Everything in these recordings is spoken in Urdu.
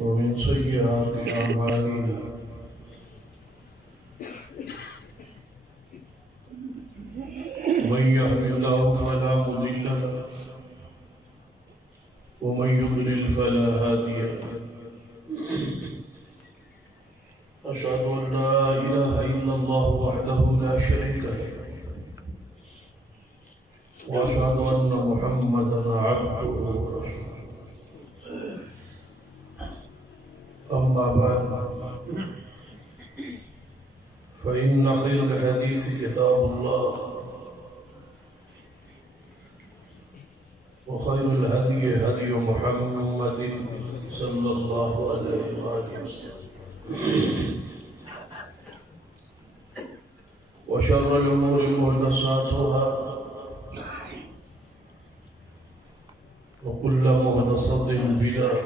ومن سيئات أعمالنا من يهد الله فلا مضل له ومن يضلل فلا هادي له أشهد أن لا إله إلا الله وحده لا شريك له وأشهد أن محمدا عبده ورسوله أما بعد فإن خير الحديث كتاب الله وخير الهدي هدي محمد صلى الله عليه وسلم وشر الأمور محدثاتها وكل محدثة بدعة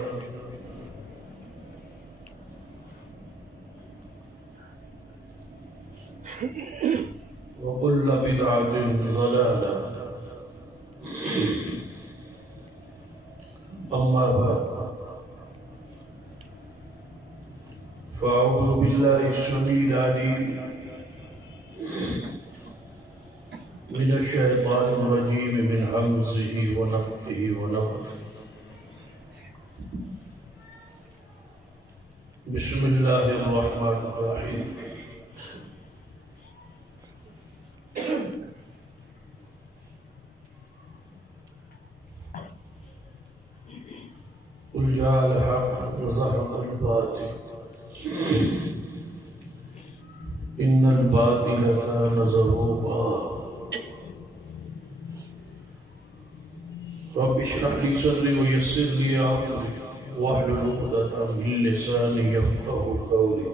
وكل بدعة ضلالة أما بعد فأعوذ بالله السميع العليم من الشيطان الرجيم من همزه ونفخه ونفثه بسم الله الرحمن الرحيم قل جاء الحق وزهق الباطل إن الباطل كان زهوقا رب اشرح لي صدري ويسر لي أمري واحلل عقدة من لساني يفقهوا قولي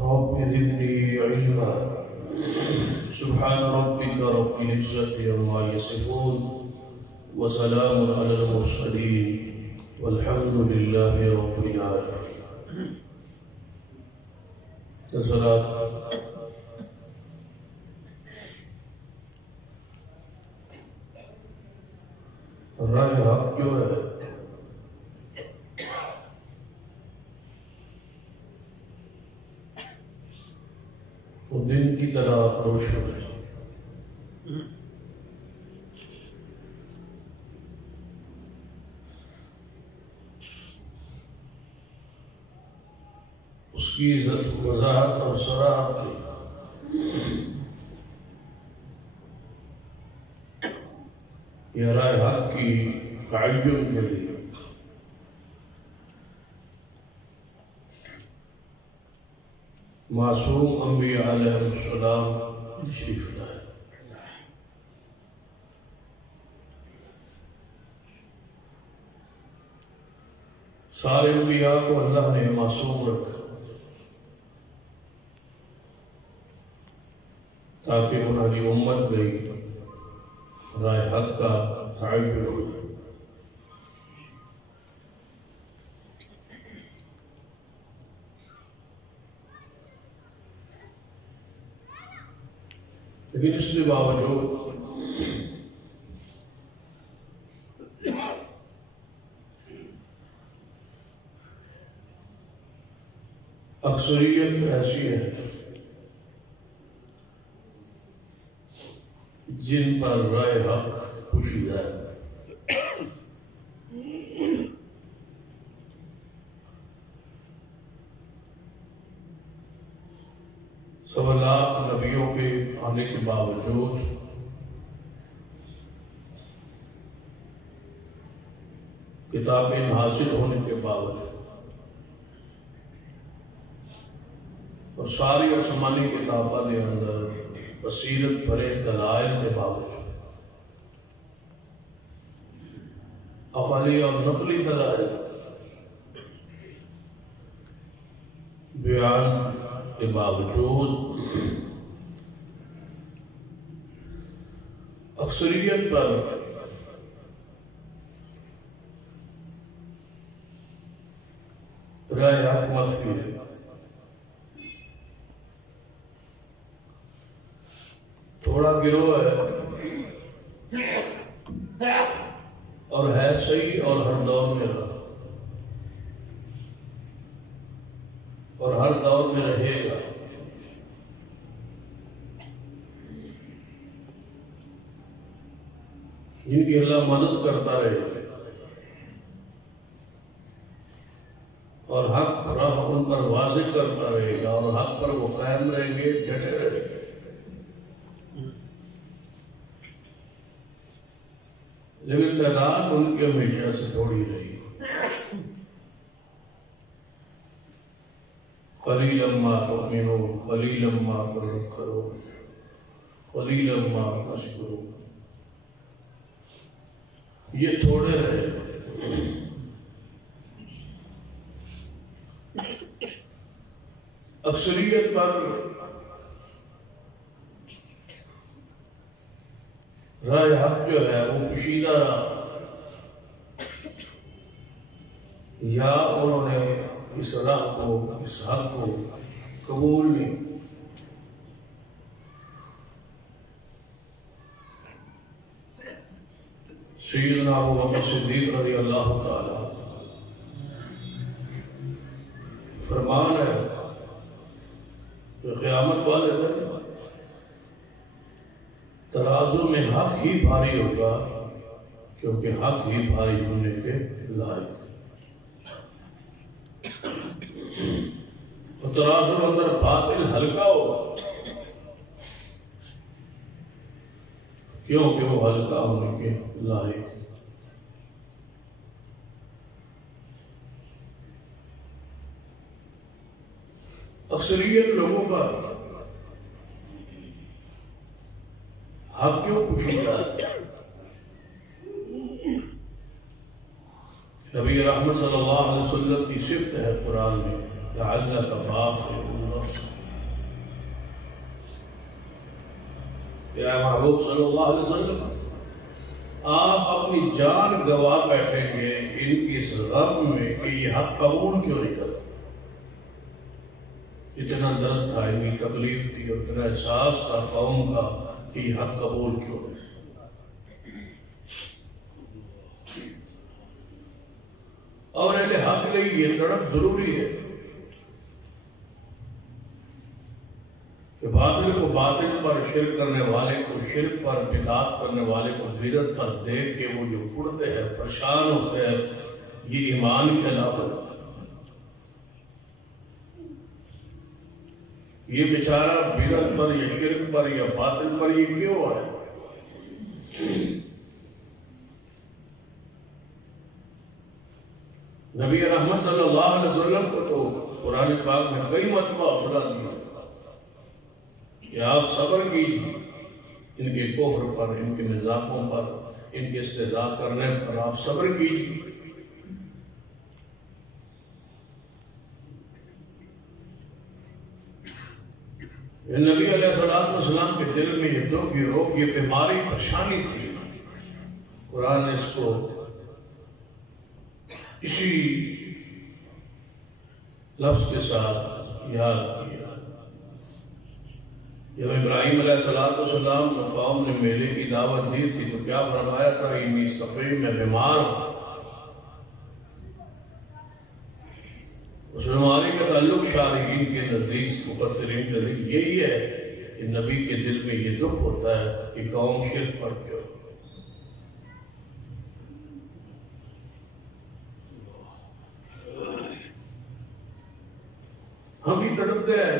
رب زدني علما سبحان ربك رب العزة عما يصفون وسلام على المرسلين والحمد لله رب العالمين. الصلاة رائے حق جو ہے وہ دن کی طرح روشن ہے. اس کی وضاحت اور صراحت کی یہ رائے حق کی تعین کے لیے معصوم انبیاء علیہ السلام تشریف لائے. سارے انبیاء کو اللہ نے معصوم رکھا تاکہ انہی امت میں رائے حق کا تعین ہو. لیکن اس کے باوجود اکثریت ایسی ہے جن پر رائے حق پوشیدہ ہے. سوا لاکھ نبیوں کے آنے کے باوجود کتابیں حاصل ہونے کے باوجود اور ساری آسمانی کتابوں کے اندر بصیرت بھرے دلائل کے باوجود عقلی اور نقلی دلائل بیان کے باوجود اکثریت پر رائے حق مخفی ہے. تھوڑا گروہ ہے اور ہے صحیح اور ہر دور میں رہا اور ہر دور میں رہے گا. جن کی اللہ مدد کرتا رہے اور حق راہ ان پر واضح کرتا رہے گا اور حق پر وہ قائم رہیں گے، ڈٹے رہیں گے. لیکن تعداد ان کے ہمیشہ سے تھوڑی رہی. قلیلا ما تؤمنون قلیلا ما تذکرون قلیلا ما تشکرون. یہ تھوڑے رہے. اکثریت پر راہ حق جو ہے وہ کشیدہ رہا، یا انہوں نے اس راہ کو، اس حق کو قبول نہیں. سیدنا ابو بکر صدیق رضی اللہ تعالی فرمان ہے کہ قیامت والے دن ترازو میں حق ہی بھاری ہوگا، کیونکہ حق ہی بھاری ہونے کے لائق. اور ترازو اندر باطل ہلکا ہوگا، کیونکہ وہ ہلکا ہونے کے لائق. اکثریت لوگوں کا حق کیوں پوچھیے؟ نبی رحمت صلی اللہ علیہ وسلم کی صفت ہے قرآن میں لعلک باخع نفسک. یا محبوب صلی اللہ علیہ وسلم، آپ اپنی جان گوا بیٹھیں گے ان کی اس غم میں کہ یہ حق قبول کیوں نہیں کرتے. اتنا درد تھا، اتنی تکلیف تھی، اتنا احساس تھا قوم کا کہ یہ حق قبول کیوں نہیں. اور اہل حق کے لیے یہ تڑپ ضروری ہے کہ باطل کو باطل پر، شرک کرنے والے کو شرک پر، بدعت کرنے والے کو بدعت پر دیکھ کے وہ جو اڑتے ہیں، پریشان ہوتے ہیں، یہ ایمان کے علاوہ. یہ بیچارہ بدعت پر یا شرک پر یا باطل پر یہ کیوں ہے؟ نبی رحمت صلی اللہ علیہ وسلم کو تو قرآن پاک میں کئی مرتبہ حوصلہ دیا کہ آپ صبر کیجیے ان کے کفر پر، ان کے مذاقوں پر، ان کے استہزاء کرنے پر آپ صبر کیجیے. نبی علیہ السلام کے دل میں یہ دکھ، یہ روگ، یہ بیماری، پریشانی تھی. قرآن نے اس کو اسی لفظ کے ساتھ یاد کیا. جب ابراہیم علیہ السلام کو قوم نے میلے کی دعوت دی تھی تو کیا فرمایا تھا؟ انی سقیم، میں بیمار ہوں. اس بیماری کا تعلق شارحین کے نزدیک، مفسرین کے نزدیک یہی ہے کہ نبی کے دل میں یہ دکھ ہوتا ہے کہ قوم شرک پر کیوں. ہم بھی تڑپتے ہیں،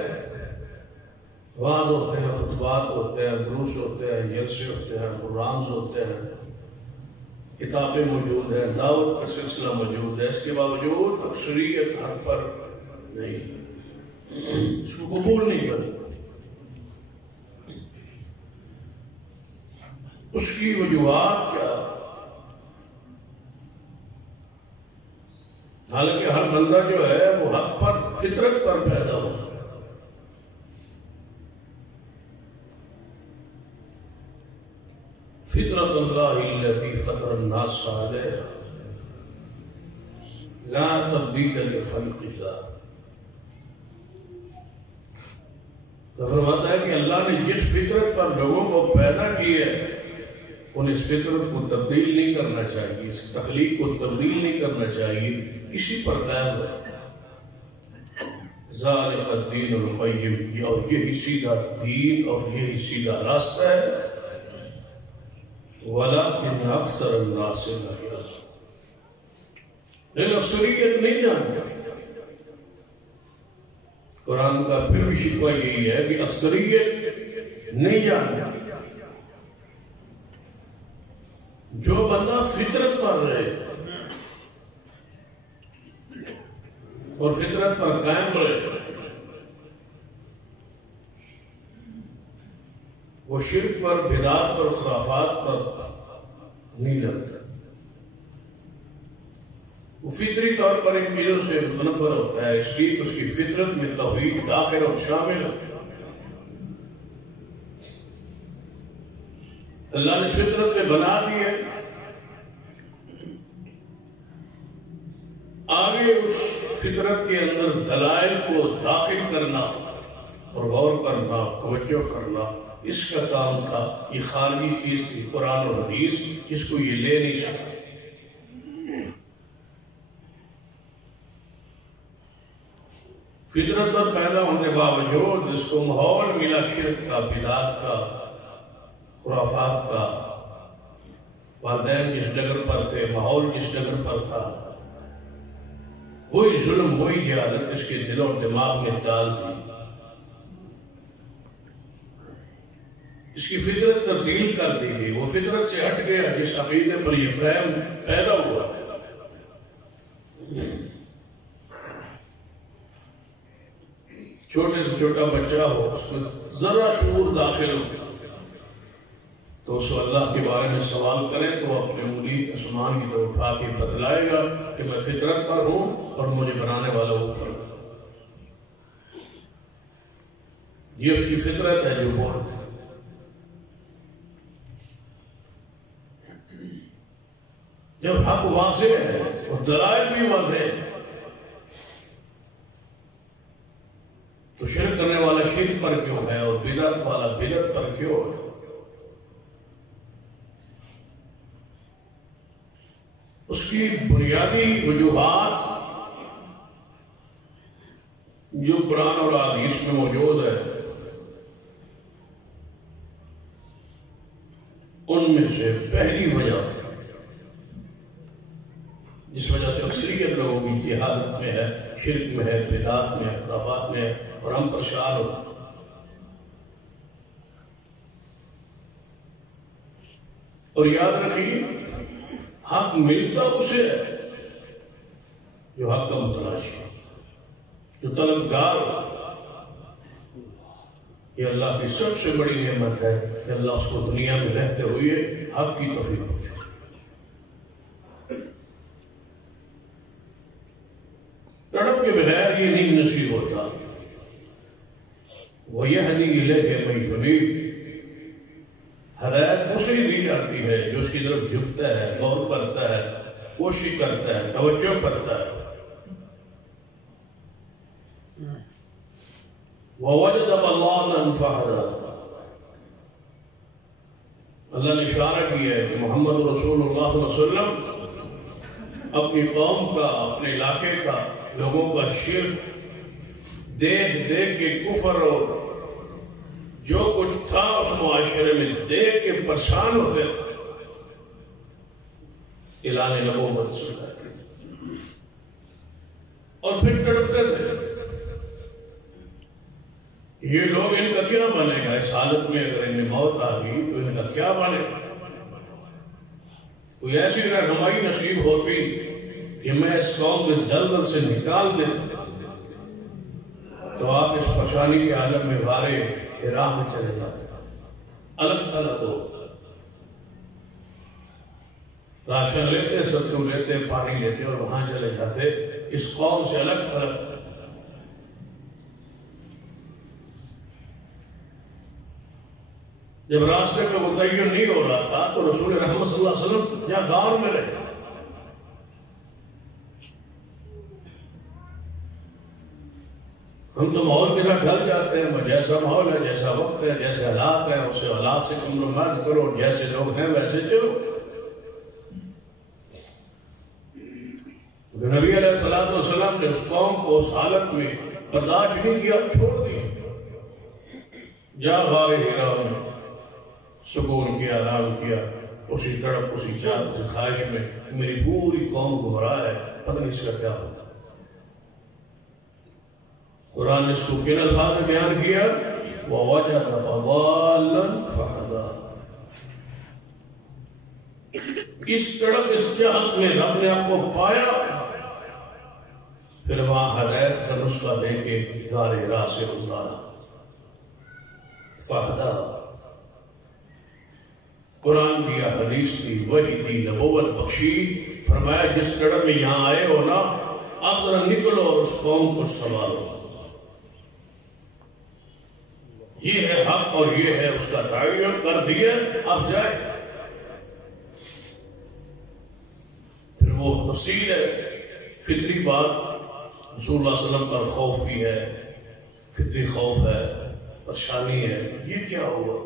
وعظ ہوتے ہیں، خطبات ہوتے ہیں، دروس ہوتے ہیں، جلسے ہوتے ہیں، پروگرامز ہوتے ہیں، کتابیں موجود ہیں، دعوت کا سلسلہ موجود ہے. اس کے باوجود اکثریت حق پر نہیں، اس کو قبول نہیں کرتی. اس کی وجوہات کیا؟ حالانکہ ہر بندہ جو ہے وہ حق پر، فطرت پر پیدا ہوتا ہے. فطرت اللہ التي فطر الناس علیہا لا تبدیل لخلق اللہ. تو فرماتا ہے کہ اللہ نے جس فطرت پر لوگوں کو پیدا کی ہے انہیں اس فطرت کو تبدیل نہیں کرنا چاہیے، اس تخلیق کو تبدیل نہیں کرنا چاہیے، اسی پر قائم رہے۔ ذالک الدین القیم، اور یہی سیدھا دین اور یہی سیدھا راستہ ہے۔ ولیکن اکثر الناس لا یعلمون، لیکن اکثریت نہیں جانتی۔ قرآن کا پھر بھی شکوہ یہی ہے کہ اکثریت نہیں جانتی۔ جو بندہ فطرت پر رہے اور فطرت پر قائم رہے، وہ شرک پر، بدعات پر، خرافات پر نہیں لگتا، وہ فطری طور پر ان چیزوں سے منفر ہوتا ہے، اس لیے اس کی فطرت میں توحید داخل اور شامل ہے۔ اللہ نے فطرت میں بنا دی ہے، آگے اس فطرت کے اندر دلائل کو داخل کرنا اور غور کرنا، توجہ کرنا، اس کا کام تھا۔ یہ خارجی چیز تھی قرآن اور حدیث، جس کو یہ لے نہیں سکتا۔ فطرت پر پیدا ہونے کے باوجود اس کو ماحول ملا شرک کا، بدعات کا، خرافات کا۔ والدین جس ڈگر پر تھے، ماحول جس ڈگر پر تھا، وہی ظلم، وہی جہالت اس کے دل اور دماغ میں ڈال دی۔ اس کی فطرت تبدیل کر دی گئی، وہ فطرت سے ہٹ گیا جس عقیدے پر یہ قائم پیدا ہوا۔ چھوٹے سے چھوٹا بچہ ہو، اس میں ذرا شعور داخل ہو تو اس اللہ کے بارے میں سوال کریں تو وہ اپنی انگلی آسمان کی طرف اٹھا کے بتلائے گا کہ میں فطرت پر ہوں اور مجھے بنانے والا اوپر۔ یہ اس کی فطرت ہے جو بولتے ہیں۔ جب حق واضح ہے اور دلائل بھی واضح ہے تو شرک کرنے والا شرک پر کیوں ہے اور بدعت والا بدعت پر کیوں ہے؟ اس کی بنیادی وجوہات جو قرآن اور حدیث میں موجود ہے، ان میں سے پہلی وجہ جس وجہ سے اکثریت لوگوں کی جہالت میں ہے، شرک میں ہے، بدعات میں ہے، خرافات میں ہے، اور ہم پریشان ہوتے ہیں۔ اور یاد رکھیے، حق ملتا اسے ہے جو حق کا متلاشی، جو طلبگار ہو۔ یہ اللہ کی سب سے بڑی نعمت ہے کہ اللہ اس کو دنیا میں رہتے ہوئے حق کی توفیق بخشے۔ تڑپ کے بغیر یہ نہیں نصیب ہوتا۔ وَيَهْدِي إِلَيْهِ مَن يُنِيبُ، ہدایت اسے دی جاتی ہے جو اس کی طرف جھکتا ہے، غور کرتا ہے، کوشش کرتا ہے، توجہ کرتا ہے۔ وَوَجَدَ ضَلَالًا فَهَدَىٰ، اللہ نے اشارہ کیا ہے کہ محمد رسول اللہ صلی اللہ علیہ وسلم اپنی قوم کا، اپنے علاقے کا، لوگوں کا شرک دیکھ دیکھ کے، کفر اور جو کچھ تھا اس معاشرے میں دیکھ کے پریشان ہوتے تھے۔ اعلان نبوت سنا اور پھر تڑپتے تھے، یہ لوگ ان کا کیا بنے گا؟ اس حالت میں اگر انہیں موت آ گئی تو ان کا کیا بنے گا؟ کوئی ایسی رہنمائی نصیب ہوتی کہ میں اس قوم میں دلدل سے نکال دیتا تو آپ اس پریشانی کے عالم میں غارے حرا میں چلے جاتے، الگ تھلگ ہو، راشن لیتے، ستو لیتے، پانی لیتے اور وہاں چلے جاتے، اس قوم سے الگ تھلگ۔ جب راستے میں متعین نہیں ہو رہا تھا تو رسول رحمت صلی اللہ علیہ وسلم یا غار میں رہے۔ ہم تو ماحول کے ساتھ ڈھل جاتے ہیں، جیسا ماحول ہے، جیسا وقت ہے، جیسے حالات ہیں، اسے حالات سے کمپرومائز کرو، جیسے لوگ ہیں ویسے چلو۔ نبی علیہ السلام نے اس قوم کو اس حالت میں برداشت نہیں کیا، چھوڑ دیا۔ جا غار ہیرا میں سکون کیا، آرام کیا، اسی تڑپ، اسی چاہ، اسی خواہش میں میری پوری قوم گمراہ ہے، پتہ نہیں اس کا کیا ہوتا۔ قرآن نے اس کو کن الفاظ میں بیان کیا؟ وَوَجَدَ ضَالًّا فَهَدَىٰ۔ اس تڑپ، اس چاہت میں رب نے آپ کو پایا، پھر وہاں ہدایت کا نسخہ دے کے غار ہرا سے اتارا۔ فَهَدَىٰ، قرآن دیا، حدیث دی، وحی دی، نبوت بخشی، فرمایا جس تڑپ میں یہاں آئے ہو نا، اب ذرا نکلو اور اس قوم کو سنبھالو۔ یہ ہے حق اور یہ ہے اس کا تعین کر دیا، اب جائے۔ پھر وہ تفصیل ہے، فطری بات، رسول اللہ صلی اللہ علیہ وسلم کا خوف بھی ہے، فطری خوف ہے، پریشانی ہے، یہ کیا ہوا؟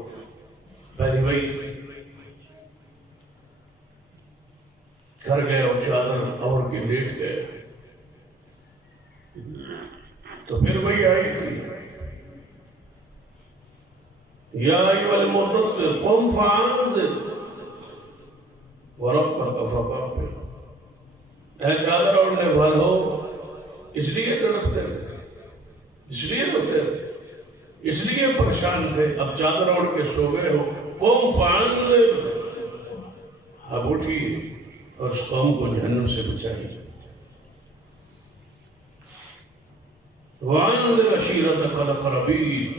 پہلی وہی تھی، گھر گئے اور چادر اوڑھ کے لیٹ گئے، تو پھر وہی آئی تھی، یا ایھا المدثر قم فانذر وربک فکبر۔ اے چادر اوڑھنے والو، اس لیے تڑپتے تھے، اس لیے روتے تھے، اس لیے پریشان تھے، اب چادر اوڑھ کے سو گئے ہو، قم فانذر، اب اٹھیے اور اس قوم کو جہنم سے بچائیے۔ وَأَنذِرْ عَشِيرَتَكَ الْأَقْرَبِينَ،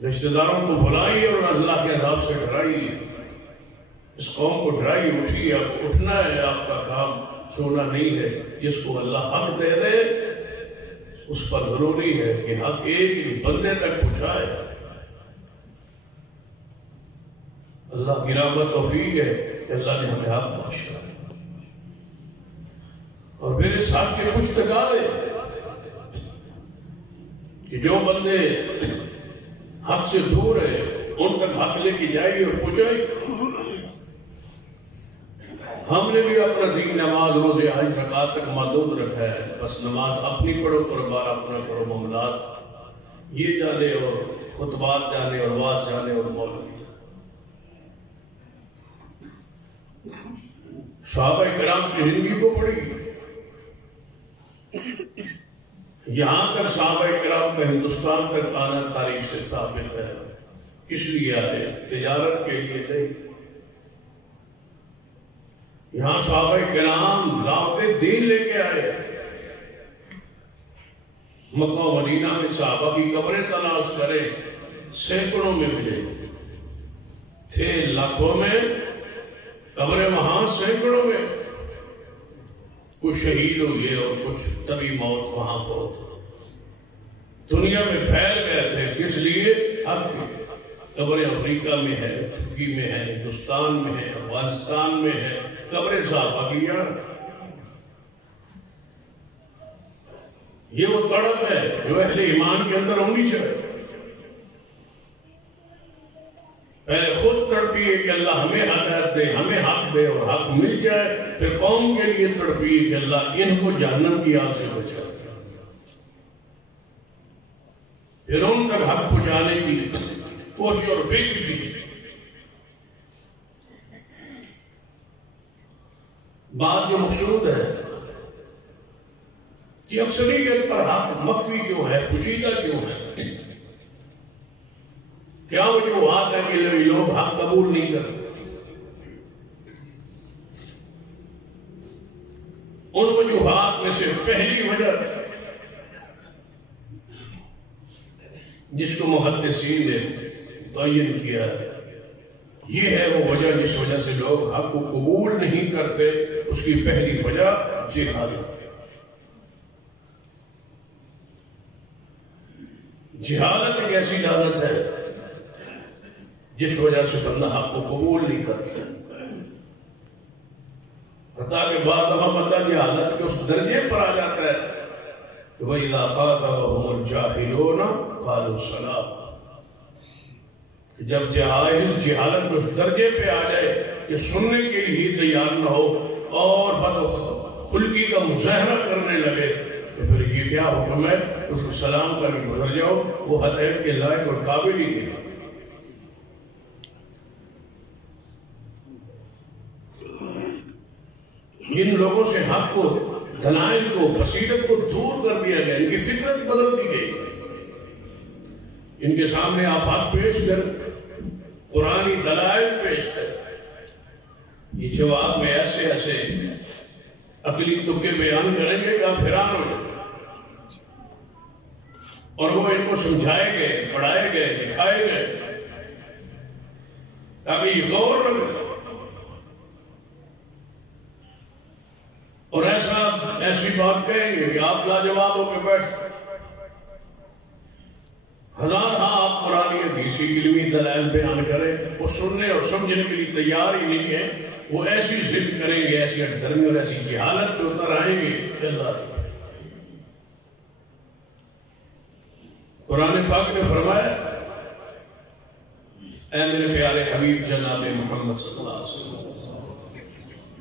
رشتہ داروں کو بلائیے اور اللہ کے عذاب سے ڈرائیے، اس قوم کو ڈرائیے، اٹھیے، اب اٹھنا ہے، آپ کا کام سونا نہیں ہے۔ جس کو اللہ حق دے دے اس پر ضروری ہے کہ حق ایک بندے تک پہنچائے۔ اللہ کی رحمت توفیق ہے کہ اللہ نے ہمیں حق بخشا، اور پھر اس حق کے کچھ تقاضے کہ جو بندے حق سے دور ہے ان تک حق لے کے جائیے اور پہنچائیے۔ ہم نے بھی اپنا دین، نماز، روزے، حج، زکوٰۃ تک محدود رکھا ہے، بس نماز اپنی پڑھو، قربان اپنا کرو، معاملات یہ جانے اور خطبات جانے اور وعظ جانے اور مولوی۔ صحابہ کرام کی زندگی کو پڑھی، یہاں تک صحابہ کرام کا ہندوستان تک آنا تاریخ سے ثابت ہے۔ کس لیے آئے؟ تجارت کے لیے نہیں۔ یہاں صحابہ کرام دعوت دین لے کے آئے۔ مکہ و مدینہ میں صحابہ کی قبریں تلاش کرے، سینکڑوں میں ملے، تھے لاکھوں میں، قبریں وہاں سینکڑوں میں، کچھ شہید ہوئے اور کچھ طبی موت وہاں فوت۔ دنیا میں پھیل گئے تھے، کس لیے؟ حق کے۔ قبریں افریقہ میں ہے، ترکی میں ہے، ہندوستان میں ہے، افغانستان میں ہے، قبریں صحابہ کی یہاں۔ یہ وہ تڑپ ہے جو اہل ایمان کے اندر ہونی چاہیے۔ پہلے خود تڑپیے کہ اللہ ہمیں ہدایت دے، ہمیں حق دے اور حق مل جائے، پھر قوم کے لیے تڑپیے کہ اللہ ان کو جہنم کی آگ سے بچائے، پھر ان تک حق پہنچانے کی کوشش اور فکر کیجیے۔ بات جو مقصود ہے کہ اکثریت پر حق مخفی کیوں ہے، پوشیدہ کیوں ہے؟ کیا وجوہات ہے کہ لوگ حق قبول نہیں کرتے؟ ان وجوہات میں سے پہلی وجہ جس کو محدثین نے تعین کیا ہے، یہ ہے وہ وجہ جس وجہ سے لوگ حق کو قبول نہیں کرتے، اس کی پہلی وجہ جہالت۔ جہالت ایک ایسی لعنت ہے جس وجہ سے بندہ حق کو قبول نہیں کرتا، حتیٰ کہ بعض دفعہ بندہ جہالت کے اس درجے پر آ جاتا ہے کہ وَإِذَا خَاطَبَهُمُ الْجَاهِلُونَ قَالُوا سَلَامًا، جب جہالت اس درجے پہ آ جائے کہ سننے کے لیے تیار نہ ہو اور بدخلقی کا مظاہرہ کرنے لگے، تو پھر یہ کیا حکم ہے؟ اس کو سلام کر کے گزر جاؤ، وہ ہدایت کے لائق اور قابل ہی نہیں۔ جن لوگوں سے حق کو، دلائل کو، بصیرت کو دور کر دیا گیا، ان کی فطرت بدل دی گئی، ان کے سامنے آفات پیش کر، قرآنی دلائل پیش کر، یہ جواب میں ایسے ایسے عقلی تکے بیان کریں گے کہ آپ حیران ہو جائیں، اور وہ ان کو سمجھائے گئے، پڑھائے گئے، دکھائے گئے تاکہ یہ غور نہ کریں، اور ایسی بات کہیں گے کہ آپ لاجواب ہو کے بیٹھ، ہزار آپ قرآنی حدیثی علمی دلائل بیان کریں، وہ سننے اور سمجھنے کے لیے تیار ہی نہیں ہے، وہ ایسی ضد کریں گے، ایسی اٹھدرمی اور ایسی جہالت پہ اتر آئیں گے کہ اللہ قرآن پاک نے فرمایا، اے میرے پیارے حبیب جناب محمد صلی اللہ علیہ وسلم،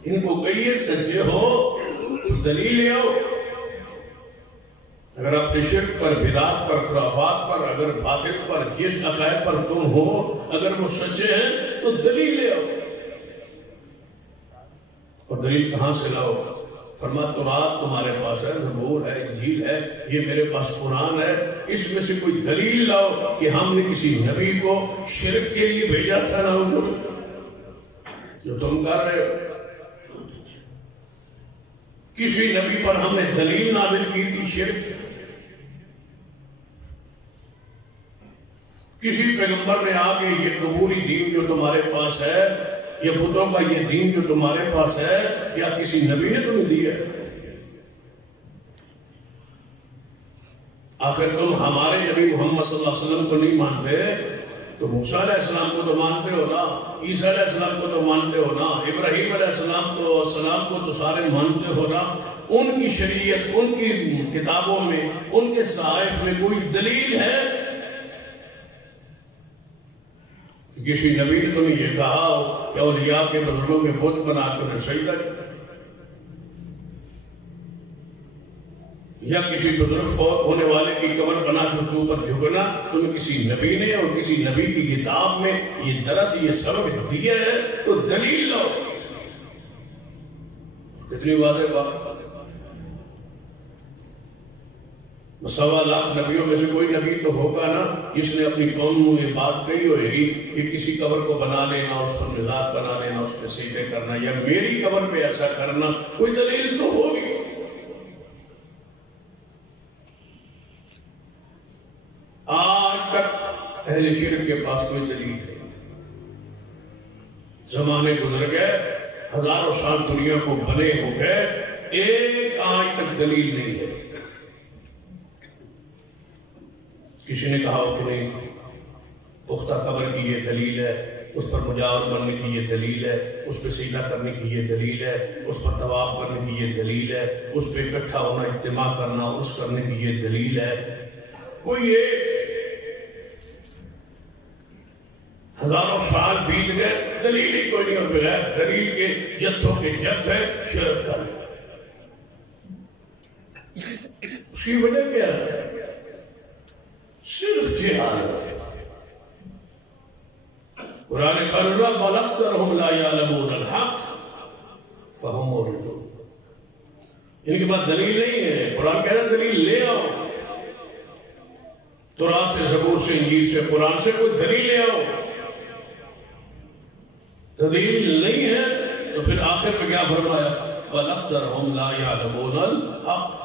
ان کو کہیے سچے ہو دلیل لے آؤ، اگر اپنے شرک پر، بدعات پر، خرافات پر، اگر باطل پر، جس عقائد پر تم ہو، اگر وہ سچے ہیں تو دلیل لے آؤ، اور دلیل کہاں سے لاؤ؟ فرمایا تورات تمہارے پاس ہے، زبور ہے، انجیل ہے، یہ میرے پاس قرآن ہے، اس میں سے کوئی دلیل لاؤ کہ ہم نے کسی نبی کو شرک کے لیے بھیجا تھا، نہ جو تم کر رہے ہو، کسی نبی پر ہم نے دلیل نازل کی تھی شرک، کسی پیغمبر نے آ کے یہ قبوری دین جو تمہارے پاس ہے، یہ بتوں کا یہ دین جو تمہارے پاس ہے، کیا کسی نبی نے تمہیں دی ہے؟ آخر تم ہمارے نبی محمد صلی اللہ علیہ وسلم کو نہیں مانتے تو موسیٰ علیہ السلام کو تو مانتے ہو نا، عیسیٰ علیہ السلام کو تو مانتے ہو نا، ابراہیم علیہ السلام کو تو سارے مانتے ہو نا، ان کی شریعت، ان کی کتابوں میں، ان کے صحائف میں کوئی دلیل ہے؟ کسی نبی نے تمہیں یہ کہا ہو کہ اولیاء کے بزرگوں کے بت بنا کے انہیں سجدہ کیا، یا کسی بزرگ فوت ہونے والے کی قبر بنا کے اس کے اوپر جھکنا تمہیں کسی نبی نے اور کسی نبی کی کتاب میں یہ درس یہ سبق دیا ہے تو دلیل لاؤ۔ کتنی واضح بات، 1.25 لاکھ نبیوں میں سے کوئی نبی تو ہوگا نا جس نے اپنی قوم کو یہ بات کہی ہوئے گی کہ کسی قبر کو بنا لینا، اس پر مزار بنا لینا، اس پہ سجدے کرنا، یا میری قبر پہ ایسا کرنا، کوئی دلیل تو ہوگی۔ آج تک اہل شرک کے پاس کوئی دلیل نہیں، زمانے گزر گئے، ہزاروں سال دنیا کو بنے ہو گئے، ایک آج تک دلیل نہیں ہے۔ کسی نے کہا ہو کہ نہیں پختہ قبر کی یہ دلیل ہے، اس پر مجاور بننے کی یہ دلیل ہے، اس پہ سجدہ کرنے کی یہ دلیل ہے، اس پر طواف کرنے کی یہ دلیل ہے، اس پہ اکٹھا ہونا، اجتماع کرنا، اس کرنے کی یہ دلیل ہے۔ کوئی یہ ہزاروں سال بیت گئے، دلیل ہی کوئی نہیں، اور بغیر دلیل کے جتھوں کے جت ہے شرک کر، اس کی وجہ کیا ہے؟ صرف جہالت ہے۔ قرآن قال اللہ بل اکثرهم لا يعلمون الحق فهم معرضون، ان کے پاس دلیل نہیں ہے۔ قرآن کہتا ہے دلیل لے آؤ، تورات سے، زبور سے، انجیل سے، قرآن سے کوئی دلیل لے آؤ۔ دلیل نہیں ہے تو پھر آخر میں کیا فرمایا؟ بل اکثرهم لا يعلمون الحق،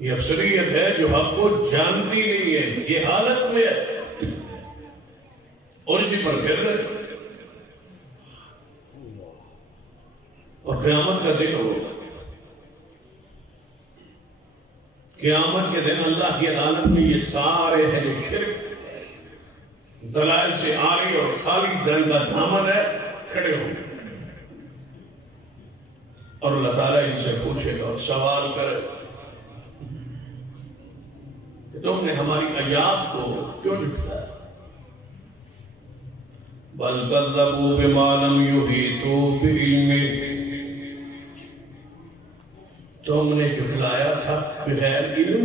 یہ اکثریت ہے جو حق کو جانتی نہیں ہے، جہالت میں ہے، اور اسی پر پھر رہے۔ اور قیامت کا دن ہوگا، قیامت کے دن اللہ کی عدالت میں یہ سارے اہل شرک دلائل سے آری اور خالی دل کا دامن ہے، کھڑے ہوں گے، اور اللہ تعالیٰ ان سے پوچھے گا اور سوال کرے کہ تم نے ہماری آیات کو کیوں جھٹلایا؟ بل کذبوا بما لم یحیطوا بعلمہ، تم نے جھٹلایا تھا بغیر علم۔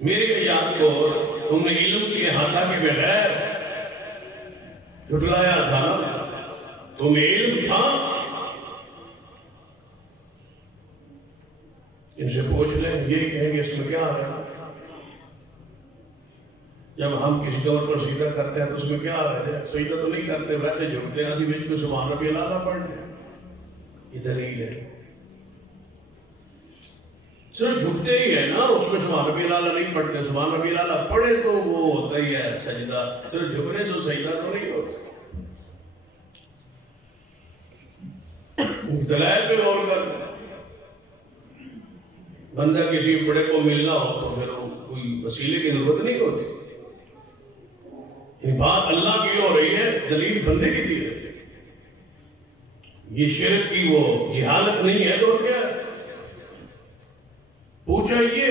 میری آیات کو تم نے علم کے احاطہ کے بغیر جھٹلایا تھا نا، تمہیں علم تھا۔ ان سے پوچھ لیں، یہی کہیں گے اس میں کیا آ رہا ہے؟ جب ہم کسی طور پر سجدہ کرتے ہیں تو اس میں کیا آ رہا ہے؟ سجدہ تو نہیں کرتے، ویسے جھکتے ہیں، اسی بیچ میں سبحان ربی الاعلیٰ پڑھتے ہیں۔ یہ دلیل ہے، صرف جھکتے ہی ہے نا، اس میں سبحان ربی الاعلیٰ نہیں پڑھتے۔ سبحان ربی الاعلیٰ پڑھے تو وہ ہوتا ہی ہے سجدہ، صرف جھکنے سے سجدہ تو نہیں ہوتا۔ دلائل پہ غور کر، بندہ کسی بڑے کو ملنا ہو تو پھر کوئی وسیلے کی ضرورت نہیں ہوتی، بات اللہ کی ہو رہی ہے، دلیل بندے کی دی ہے۔ یہ شرک کی وہ جہالت نہیں ہے تو کیا پوچھا؟ یہ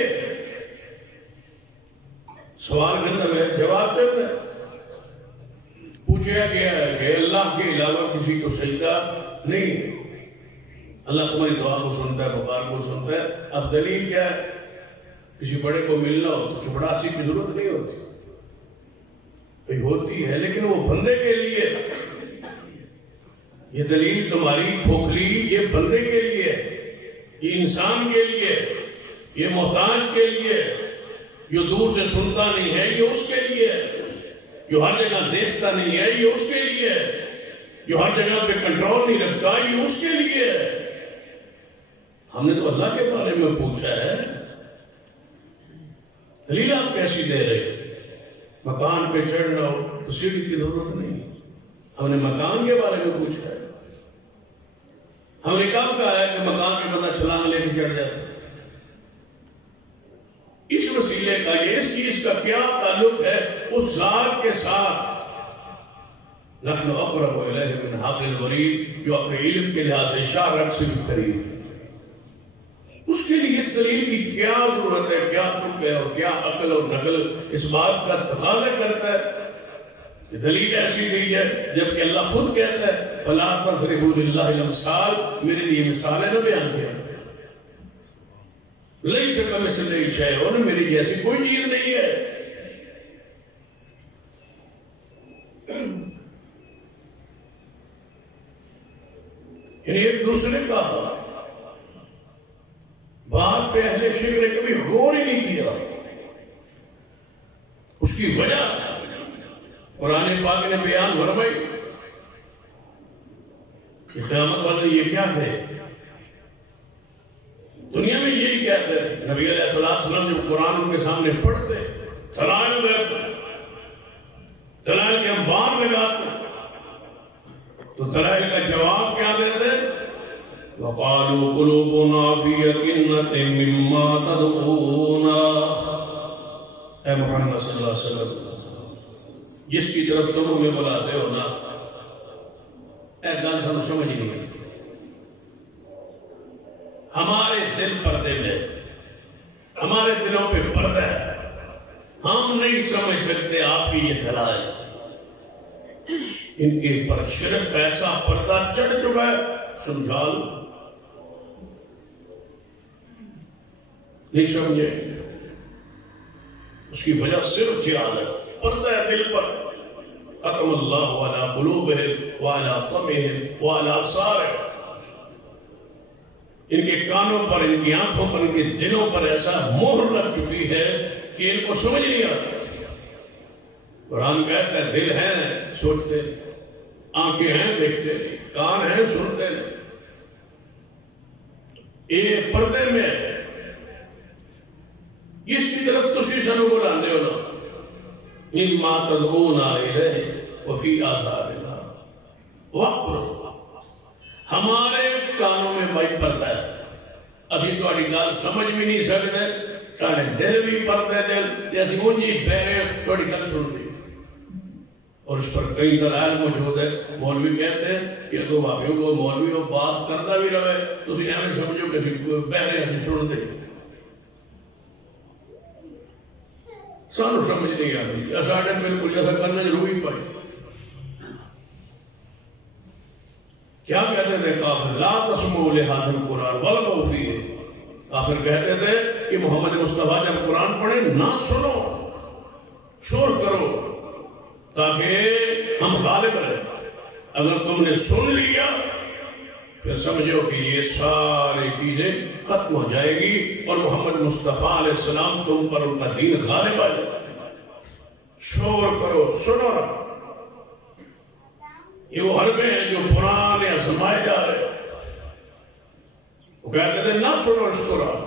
سوال کے اندر ہے، جواب دے ہے۔ پوچھا گیا ہے کہ اللہ کے علاوہ کسی کو سجدہ نہیں، اللہ تمہاری دعا کو سنتا ہے، پکار کو سنتا ہے۔ اب دلیل کیا ہے؟ کسی بڑے کو ملنا ہو تو چپڑاسی کی ضرورت نہیں ہوتی، ہوتی ہے لیکن وہ بندے کے لیے۔ یہ دلیل تمہاری کھوکھلی یہ بندے کے لیے، یہ انسان کے لیے، یہ محتاج کے لیے، جو دور سے سنتا نہیں ہے یہ اس کے لیے، جو ہر جگہ دیکھتا نہیں ہے یہ اس کے لیے، جو ہر جگہ پہ کنٹرول نہیں رکھتا یہ اس کے لیے۔ ہم نے تو اللہ کے بارے میں پوچھا ہے، دلیل آپ کیسی دے رہے؟ مکان پہ چڑھنا ہو تو سیڑھی کی ضرورت نہیں، ہم نے مکان کے بارے میں پوچھا ہے۔ ہم نے کب کہا ہے کہ مکان پہ بندہ چھلانگ لے کے چڑھ جاتا ہے؟ اس وسیلے کا، یہ اس چیز کا کیا تعلق ہے اس ذات کے ساتھ؟ نحن اقرب الیہ من حبل الورید، جو اپنے علم کے لحاظ سے شاہ رگ سے بھی قریب ہے۔ اس کے لیے اس دلیل کی کیا ضرورت ہے، کیا تک ہے، اور کیا عقل اور نقل اس بات کا تقاضا کرتا ہے کہ دلیل ایسی دی ہے، جبکہ اللہ خود کہتا ہے فلا تضربوا للہ الامثال، میرے لیے مثالیں نہ بیان کیا، لیس کمثلہ شیء، میری جیسی کوئی چیز نہیں ہے۔ یعنی ایک دوسرے کا بات پہ اہل شرک نے کبھی غور ہی نہیں کیا۔ اس کی وجہ قرآن پاک نے بیان فرمائی کہ قیامت والے یہ کیا کہے، دنیا میں یہی کہتے ہیں۔ نبی علیہ السلام جب قرآن ان کے سامنے پڑھتے، دلائل دیتے، دلائل کے انبار لگاتے، تو دلائل کا جواب کیا دیتے؟ وَقَالُوا قُلُوبُنَا فِي أَكِنَّةٍ مِّمَّا تَدْعُونَا، اے محمد صلی اللہ علیہ وسلم، جس کی طرف تم ہمیں بلاتے ہو نا، اے گل سمجھ نہیں آئی، ہمارے دل پردے میں، ہمارے دلوں پہ پردہ ہے، ہم نہیں سمجھ سکتے آپ کی یہ دلائل۔ ان کے پر شرک ایسا پردہ چڑھ چکا ہے، سمجھا لو، نہیں سمجھے۔ اس کی وجہ صرف جہالت، پردہ ہے دل پر۔ ختم اللہ علی قلوبہم وعلی سمعہم وعلی ابصارہم، ان کے کانوں پر، ان کی آنکھوں پر، ان کے دلوں پر ایسا مہر لگ چکی ہے کہ ان کو سمجھ نہیں آتا۔ قرآن کہتا ہے دل ہیں سوچتے، آنکھیں ہیں دیکھتے نہیں، کان ہیں سنتے نہیں، یہ پردے میں اس کی طرف تسی سنو کو لاندے ہو نا، مما تدعونا الیہ وفی آذاننا وقر، ہمارے کانوں میں بھائی پردہ ہے، اسی تہاڈی گل سمجھ بھی نہیں سکتے، سارے دل بھی پردے دل جیسے اونجی بہرے تہاڈی گل سن رہی، اور اس پر کئی دلائل موجود ہے۔ مولوی کہتے ہیں کہ اگر بھابیوں کو مولوی بات کرتا بھی رہے تو اسی ایویں سمجھو کہ بہرے اسی سن دے، سانو سمجھ نہیں آتی ساڈے بالکل ایسا کرنے ضروری پائی کیا کہتے تھے کافر لا تسمعوا لهذا القرآن والغوا فیہ کافر کہتے تھے کہ محمد مصطفیٰ جب قرآن پڑھے نہ سنو شور کرو تاکہ ہم غالب رہیں اگر تم نے سن لیا پھر سمجھو کہ یہ ساری چیزیں ختم ہو جائے گی اور محمد مصطفیٰ علیہ السلام تم پر ان کا دین غالب آ جائے گا شور کرو سنو یہ وہ حربے ہیں جو پرانے ازمائے جا رہے وہ کہتے تھے نہ سنو اس قرآن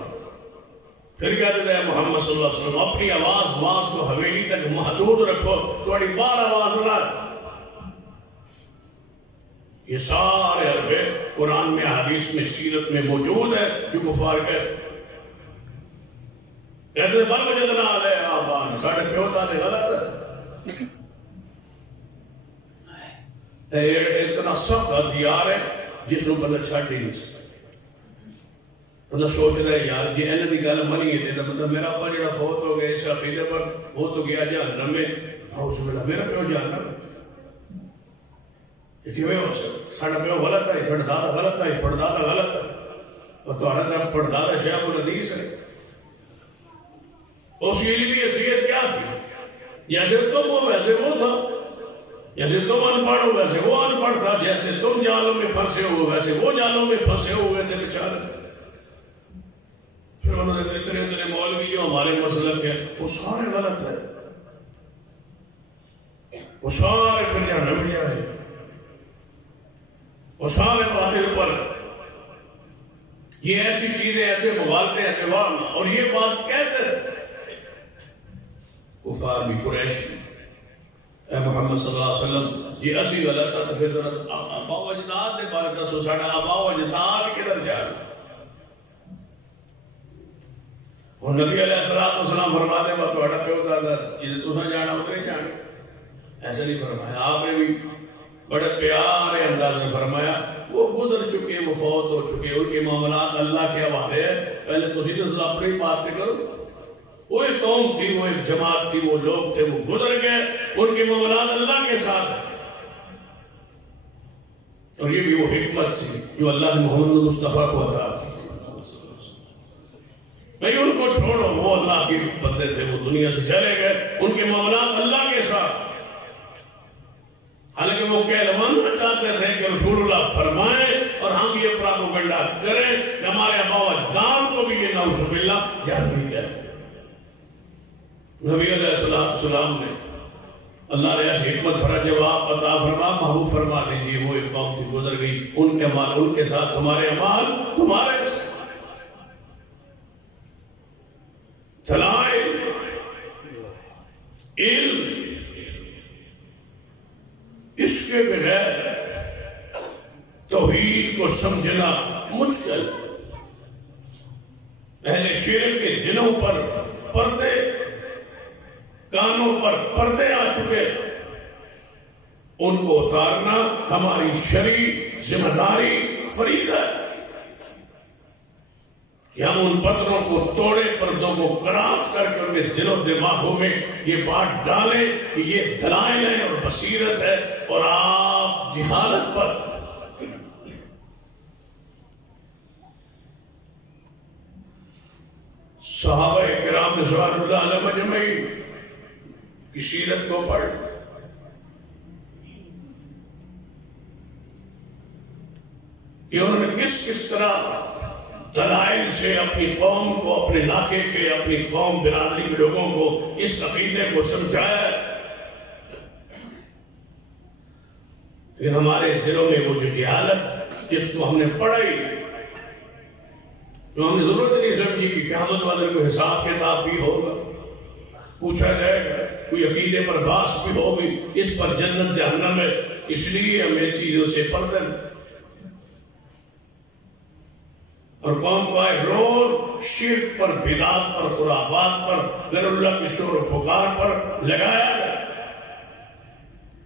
پھر کہتے تھے محمد صلی اللہ علیہ وسلم اپنی آواز کو حویلی تک محدود رکھو تھوڑی بار آواز نہ یہ سارے حربے قرآن میں حدیث میں سیرت میں موجود ہے جو کفار کہتے تھے بل وجدنا علیہ آباءنا ساڈے پیو دادے غلط ہے اتنا سخت ہتھیار ہے جس کو بندہ چھڈ ہی نہیں سکتا بندہ سوچتا ہے یار جی انہاں دی گل منی ہے تے مطلب میرا ابا جڑا فوت ہو گیا اس عقیدے پر وہ تو گیا جہنم میں اعوذ باللہ میرا پیو جہنم یہ کیویں ہو سکتا ساڈا پیو غلط ہے ساڈا دادا غلط ہے پڑدادا غلط ہے اور تہاڈا تے پڑدادا شیخ الحدیث ہے اس علمی حیثیت کیا تھی جیسے تم ہو ویسے وہ تھا جیسے تم ان پڑھ ہو ویسے وہ ان پڑھ تھا جیسے تم جالوں میں پھنسے ہو ویسے وہ جالوں میں پھنسے ہوئے تھے بیچارے پھر انہوں نے اتنے مولوی جو ہمارے مسلک ہے وہ سارے غلط ہے وہ سارے پھر جہنم میں جائے وہ سارے باطل پر یہ ایسی چیزیں ایسے مغالطے ایسے وہاں اور یہ بات کہتے تھے کفار بھی قریش اے محمد صلی اللہ علیہ وسلم یہ اسی غلط ہے تو پھر آبا و اجداد دے بارے دسو ساڈا آبا و اجداد کدھر جا رہا اور نبی علیہ السلام فرماتے ہیں تہاڈا پیو دادا جدھر تساں جانا ادھر ہی جانا ایسے نہیں فرمایا آپ نے بھی بڑے پیارے انداز میں فرمایا وہ گزر چکے وہ فوت ہو چکے ان کے معاملات اللہ کے حوالے ہیں پہلے تسی تو اپنی بات کرو وہ ایک قوم تھی وہ ایک جماعت تھی وہ لوگ تھے وہ گزر گئے ان کے معاملات اللہ کے ساتھ ہیں اور یہ بھی وہ حکمت تھی جو اللہ نے محمد مصطفیٰ کو عطا کی نہیں ان کو چھوڑو وہ اللہ کے بندے تھے وہ دنیا سے چلے گئے ان کے معاملات اللہ کے ساتھ حالانکہ وہ کہلوانا چاہتے تھے کہ رسول اللہ فرمائیں اور ہم یہ پراپیگنڈا کریں کہ ہمارے آبا و اجداد کو بھی یہ نعوذ باللہ جہنمی کہتے ہیں نبی علیہ السلام نے اللہ نے ایسی حکمت بھرا جواب عطا فرما محبوب فرما دیجیے وہ ایک قوم تھی گزر گئی ان کے اعمال ان کے ساتھ تمہارے اعمال تمہارے ساتھ دلائل علم اس کے بغیر توحید کو سمجھنا مشکل اہل شرک کے دلوں پر پردے کانوں پر پردے آ چکے ان کو اتارنا ہماری شرعی ذمہ داری فریضہ ہے کہ ہم ان پتھروں کو توڑے پردوں کو کراس کر کے ان کے دل و دماغوں میں یہ بات ڈالیں کہ یہ دلائل ہے اور بصیرت ہے اور آپ جہالت پر صحابہ کرام رضوان اللہ علیہ مجمعین کی سیرت کو پڑھ کہ انہوں نے کس طرح دلائل سے اپنی قوم کو اپنے علاقے کے اپنی قوم برادری کے لوگوں کو اس عقیدے کو سمجھایا لیکن ہمارے دلوں میں وہ جو جہالت جس کو ہم نے پڑھائی تو ہم نے ضرورت نہیں سمجھی کہ قیامت والے کو حساب کتاب بھی ہوگا پوچھا جائے گا کوئی عقیدے پر بحث بھی ہوگی اس پر جنت جہنم ہے اس لیے ہمیں چیزوں سے پردہ اور قوم کا ایک روز شرک پر بدعت پر خرافات پر غیر اللہ کی شور و پکار پر لگایا گیا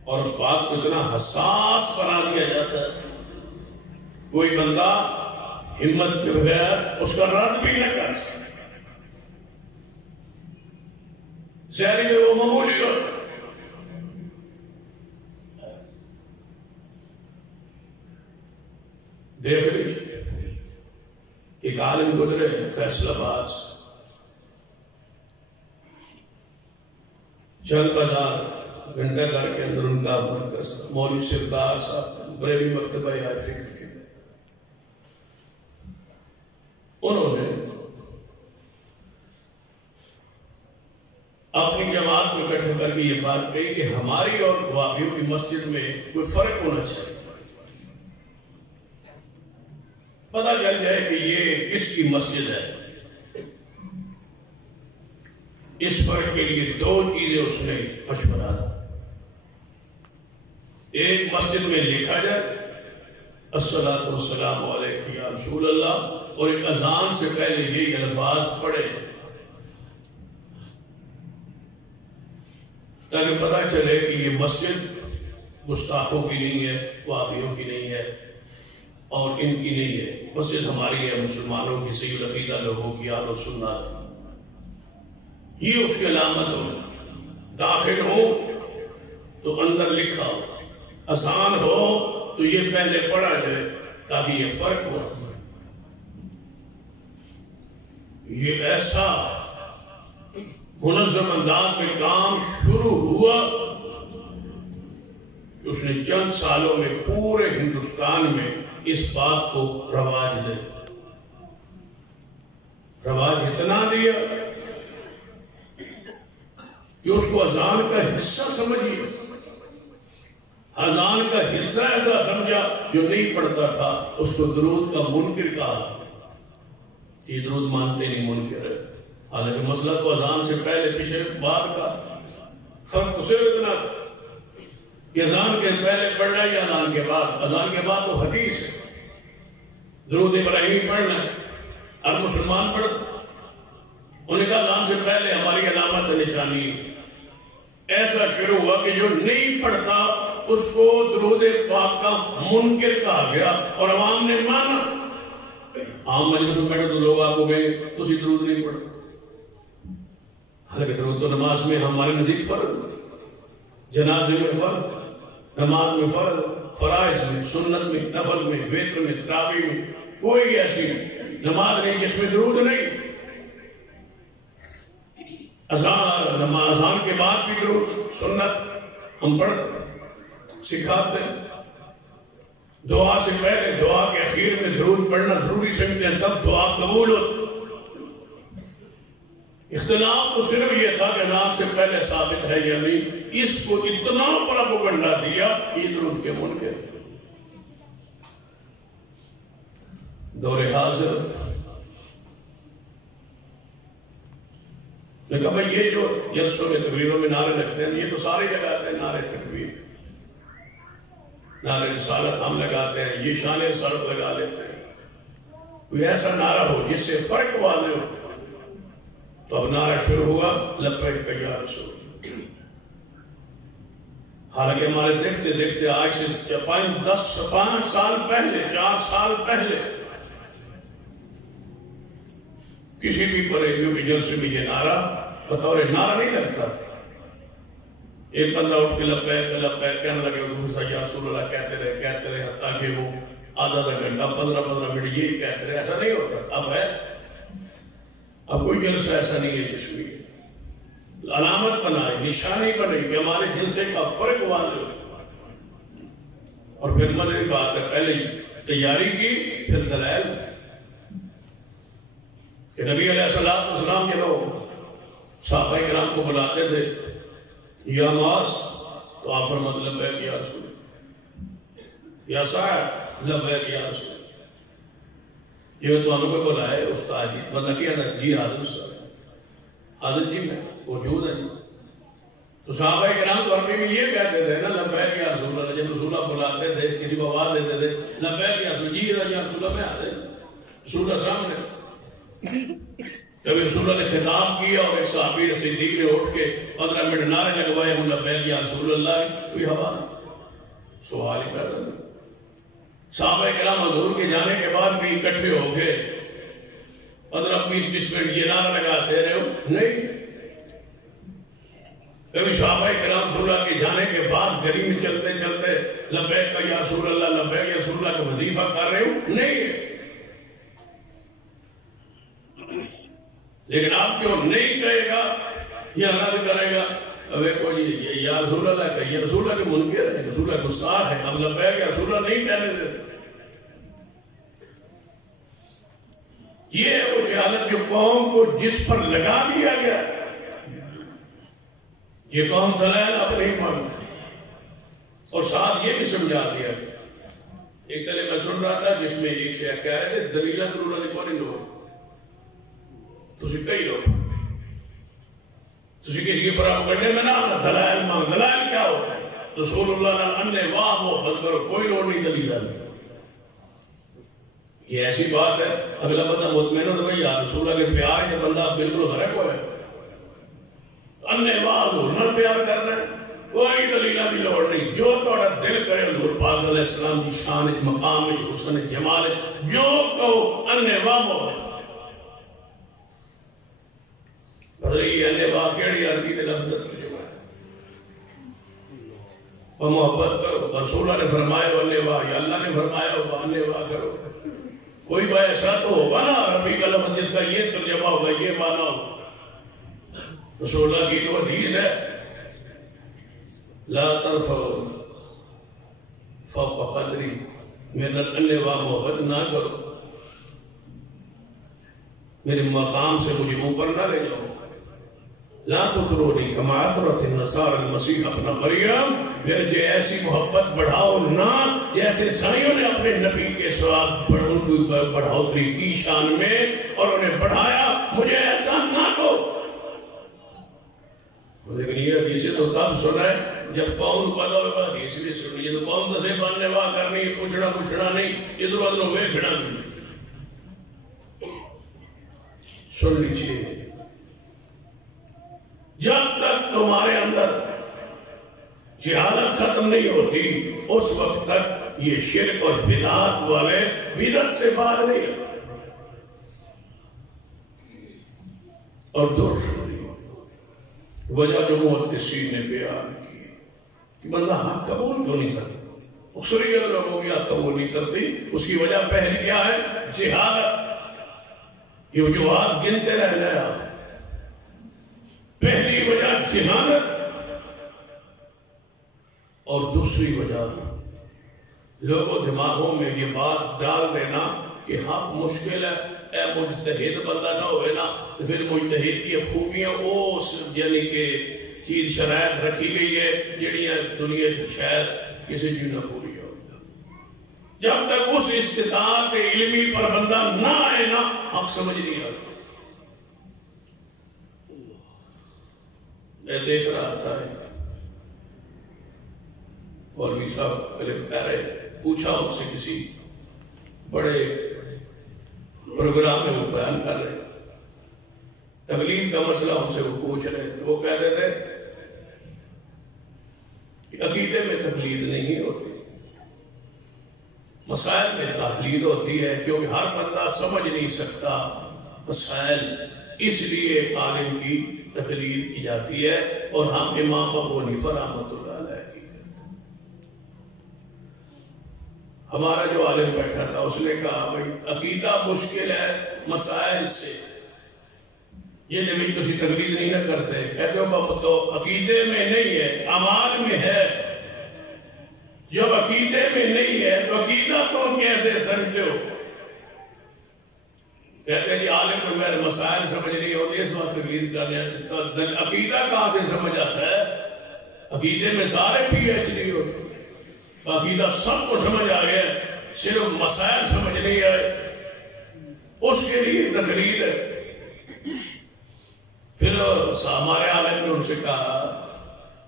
اور اس بات کو اتنا حساس بنا دیا جاتا ہے کوئی بندہ ہمت کے بغیر اس کا رد بھی نہ کر سکتا شہری میں وہ معمولی ہوتا ہے. دیکھ لیجیے ایک عالم گزرے فیصل آباد چند بازار گھنٹہ گھر کے اندر ان کا مرکز مولوی سردار صاحب تھے، بریلی مکتبہ یا فکر کے تھے. انہوں نے اپنی جماعت میں اکٹھے کر کے یہ بات کہی کہ ہماری اور وابیوں کی مسجد میں کوئی فرق ہونا چاہیے، پتہ چل جائے کہ یہ کس کی مسجد ہے. اس فرق کے لیے دو چیزیں اس نے مشورہ دی. ایک مسجد میں لکھا جائے الصلاۃ والسلام علیک یا رسول اللہ، اور ایک اذان سے پہلے یہ الفاظ پڑھے تاکہ پتہ چلے کہ یہ مسجد گستاخوں کی نہیں ہے، وابیوں کی نہیں ہے اور ان کی نہیں ہے. مسجد ہماری ہے، مسلمانوں کی، صحیح العقیدہ لوگوں کی، اہل سنت. یہ اس کی علامت ہو. داخل ہو تو اندر لکھا ہو، اذان ہو تو یہ پہلے پڑھا جائے تاکہ یہ فرق ہو. یہ ایسا منظم انداز میں کام شروع ہوا کہ اس نے چند سالوں میں پورے ہندوستان میں اس بات کو رواج دے. رواج اتنا دیا کہ اس کو اذان کا حصہ سمجھیے. اذان کا حصہ ایسا سمجھا جو نہیں پڑھتا تھا اس کو درود کا منکر کہا. یہ درود مانتے نہیں، منکر ہے. حالانکہ مسئلہ تو اذان سے پہلے پیچھے بعد کا تھا. فرق تو صرف اتنا تھا کہ اذان کے پہلے پڑھنا یا اذان کے بعد. اذان کے بعد تو حدیث ہے، درود ابراہیمی پڑھنا ہے، ہر مسلمان پڑھتا. انہوں نے کہا اذان سے پہلے ہماری علامت نشانی. ایسا شروع ہوا کہ جو نہیں پڑھتا اس کو درود پاک کا منکر کہا گیا اور عوام نے مانا. عام مجلس میں بیٹھے تو لوگ آپ کو کہیں تسی درود نہیں پڑھتے. حالانکہ درود تو نماز میں ہمارے نزدیک فرض، جنازے میں فرض، نماز میں فرض، فرائض میں، سنت میں، نفل میں، وتر میں، تراویح میں کوئی ایسی نماز نہیں جس میں درود نہیں. اذان کے بعد بھی درود سنت ہم پڑھتے سکھاتے. دعا سے پہلے دعا کے اخیر میں درود پڑھنا ضروری سمجھتے ہیں، تب دعا قبول ہوتی. اختلاف تو صرف یہ تھا کہ اذان سے پہلے ثابت ہے یا نہیں. اس کو اتنا پروپیگنڈا دیا یہ درود کے منکر. دور حاضر نے کہا بھائی یہ جو جلسوں میں تقریروں میں نعرے لگتے ہیں یہ تو ساری جگہ آتے ہیں. نعرے تکبیر، نعرے رسالت ہم لگاتے ہیں، یہ شان رسالت لگا لیتے ہیں. کوئی ایسا نعرہ ہو جس سے فرق والے ہو. تو اب نعرہ شروع ہوا لبیک یا رسول. حالانکہ ہمارے دیکھتے دیکھتے آج سے 5 سال پہلے، 4 سال پہلے کسی بھی پریلیوں کے جلسے میں یہ نعرہ بطور نعرہ نہیں لگتا تھا. ایک بندہ اٹھ کے لبیک لبیک کہنے لگے اور دوسرا یا رسول اللہ کہتے رہے حتیٰ کہ وہ آدھا گھنٹہ 15 منٹ یہی کہتے رہے. ایسا نہیں ہوتا تھا. اب ہے، اب کوئی جلسہ ایسا نہیں ہے جس میں علامت بنائے، نشانی بنے کہ ہمارے جلسے کا فرق واضح ہو. اور پھر مزے بات ہے، پہلے تیاری کی پھر دلائل کہ نبی علیہ السلام کے لوگ صحابہ کرام کو بلاتے تھے یا معاذ تو آپ فرماتے لبیک یا رسول، یا سعد لبیک یا رسول. یہ تو انہوں کو بلائے استاد جی بندہ کیا تھا جی حاضر صاحب حاضر جی میں موجود ہے. تو صحابہ کرام تو عربی میں یہ کہتے تھے نا لبیک یا رسول اللہ. جب رسول اللہ بلاتے تھے کسی کو آواز دیتے تھے لبیک یا رسول، جی یا رسول اللہ میں آتے رسول اللہ سامنے. کبھی رسول اللہ نے خطاب کیا اور ایک صحابی صدیق نے اٹھ کے 15 منٹ نعرے لگوائے ہوں لبیک یا رسول اللہ، کوئی حوالہ سوال ہی پیدا نہیں. صحابہ کرام حضور کے جانے کے بعد بھی اکٹھے ہو گئے 15-20 منٹ یہ نعرہ لگاتے رہے ہو نہیں. کبھی صحابہ کرام رسول اللہ کے جانے کے بعد گلی میں چلتے چلتے لبیک یا رسول اللہ لبیک یا رسول اللہ کا وظیفہ کر رہے ہوں نہیں ہے، لیکن آپ جو نہیں کہے گا یہ رد کرے گا، یا رسول اللہ کا، یہ رسول اللہ کے منکر ہے، رسول اللہ گستاخ ہے، اب لبیک یا رسول اللہ نہیں کہنے دیتے۔ یہ وہ جہالت جو قوم کو جس پر لگا دیا گیا، یہ قوم دلائل اب نہیں مانتی، اور ساتھ یہ بھی سمجھا دیا۔ ایک دل میں سن رہا تھا جس میں ایک شیخ کہہ رہے تھے دلیلہ درولہ دی کوئی لوگ تسی کئی لوگ تسی کسی کی پراپگنڈے میں نہ آنا، دلائل مانگ۔ دلائل کیا ہوتا ہے؟ رسول اللہ نے اننے واہ محبت کرو، کوئی لوڑ نہیں دلیلہ دی۔ یہ ایسی بات ہے اگلا بندہ مطمئن ہو تو بھئی یا رسول اللہ کے پیار ہے، بندہ بالکل غرق ہوئے اننے واہ نہ پیار کرنا ہے، کوئی دلیلہ دی لوڑ نہیں، جو توڑا دل کرے حضور پاک علیہ السلام کی شان مقام حسن جمال جو کہو اننے واہ محبت۔ یہ اننے واہ کیڑی عربی کے لفظ ترجمہ ہے، وہ محبت کرو، رسول اللہ نے فرمایا اننے واہ، یا اللہ نے فرمایا وہ اننے واہ کرو۔ کوئی بھائی ایسا تو ہوگا نا عربی کا لفظ جس کا یہ ترجمہ ہوگا، یہ معنی ہوگا۔ رسول اللہ کی تو حدیث ہے لا ترفعوا فوق قدری، میرے اننے واہ محبت نہ کرو، میرے مقام سے مجھے اوپر نہ لے جاؤ۔ لا تطرونی کما اطرت النصارى المسیح ابن مریم، میرے جو ایسی محبت بڑھاؤ نہ جیسے عیسائیوں نے اپنے نبی کے ساتھ بڑھوتری کی شان میں اور انہیں بڑھایا، مجھے ایسا نہ دو۔ لیکن یہ حدیثیں تو تب سنا ہے جب قوم کو پتا ہوگا، حدیث بھی سنی ہے تو قوم دسے باننے واہ کرنی، پوچھنا نہیں، ادھر ادھر ہوئے کھڑا نہیں۔ سن لیجیے، جب تک تمہارے اندر جہالت ختم نہیں ہوتی اس وقت تک یہ شرک اور بدعت والے بدعت سے باہر نہیں ہوتے۔ اور دوسری وجہ جو محدثین نے بیان کی کہ بندہ حق قبول کیوں نہیں کرتا، اکثریت لوگوں کی حق قبول نہیں کرتی، اس کی وجہ پہلی کیا ہے؟ جہالت۔ یہ وجوہات گنتے رہنا ہے۔ پہلی وجہ جہالت، اور دوسری وجہ لوگوں دماغوں میں یہ بات ڈال دینا کہ حق مشکل ہے، اے مجتہد بندہ نہ ہوئے نا تو پھر مجتہد کی خوبیاں اس یعنی کہ چیز شرائط رکھی گئی ہے جڑیاں دنیا شاید کسی چیز نہ پوری ہو۔ جب تک اس استطاعت علمی پر بندہ نہ آئے نا حق سمجھ نہیں آتا۔ میں دیکھ رہا تھا اور بھی صاحب کہہ رہے تھے، پوچھا ان سے کسی بڑے پروگرام میں وہ بیان کر رہے تھے، تقلید کا مسئلہ ان سے وہ پوچھ رہے تھے، وہ کہتے تھے کہ عقیدے میں تقلید نہیں ہوتی، مسائل میں تقلید ہوتی ہے، کیونکہ ہر بندہ سمجھ نہیں سکتا مسائل، اس لیے عالم کی تقلید کی جاتی ہے، اور ہم امام ابو حنیفہ رحمۃ اللہ علیہ کی کرتے ہیں۔ ہمارا جو عالم بیٹھا تھا اس نے کہا بھائی عقیدہ مشکل ہے مسائل سے، یہ جب تسی تقلید نہیں نہ کرتے، کہتے ہو بابا تو عقیدے میں نہیں ہے اعمال میں ہے، جب عقیدے میں نہیں ہے تو عقیدہ تم کیسے سمجھو؟ کہتے ہیں جی عالم کو غیر مسائل سمجھ نہیں ہوتی اس وقت تقلید کرنے، تو عقیدہ کہاں سے سمجھ آتا ہے؟ عقیدے میں سارے پی ایچ ڈی ہوتے، عقیدہ سب کو سمجھ آ گیا، صرف مسائل سمجھ نہیں آئے، اس کے لیے تقلید ہے۔ پھر ہمارے عالم نے ان سے کہا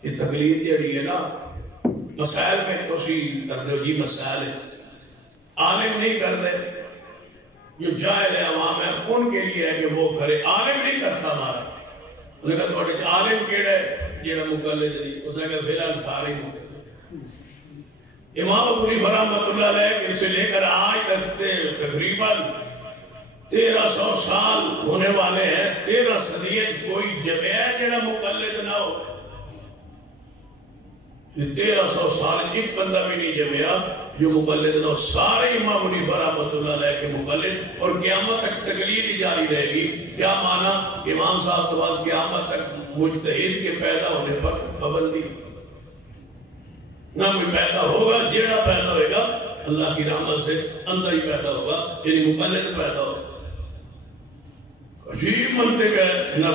کہ تقلید جڑی ہے نا مسائل میں تو کر دو جی، مسائل عالم نہیں کر دے، جو جاہل عوام ہے ان کے لیے ہے کہ وہ کرے، عالم نہیں کرتا ہمارا۔ انہوں نے کہا تھوڑے عالم کیڑا ہے جہاں مقلد نہیں، اس نے کہا فی الحال سارے امام ابو حنیفہ رحمۃ اللہ علیہ سے لے کر آج تک تقریباً 1300 سال ہونے والے ہیں، 13 صدیت کوئی جگہ ہے جہاں مقلد نہ ہو۔ 1300 سال ایک بندہ بھی نہیں جمیا جو مقلد نہ ہو، سارے امام حنیفہ رحمۃ اللہ علیہ کے مقلد، اور قیامت تک تقلید ہی جاری رہے گی۔ کیا معنی؟ امام صاحب کے بعد قیامت تک مجتہد کے پیدا ہونے پر پابندی، نہ کوئی پیدا ہوگا، جیڑا پیدا ہوئے گا اللہ کی رحمت سے اندھا ہی پیدا ہوگا، یعنی مقلد پیدا ہوگا۔ عجیب منطق ہے، نہ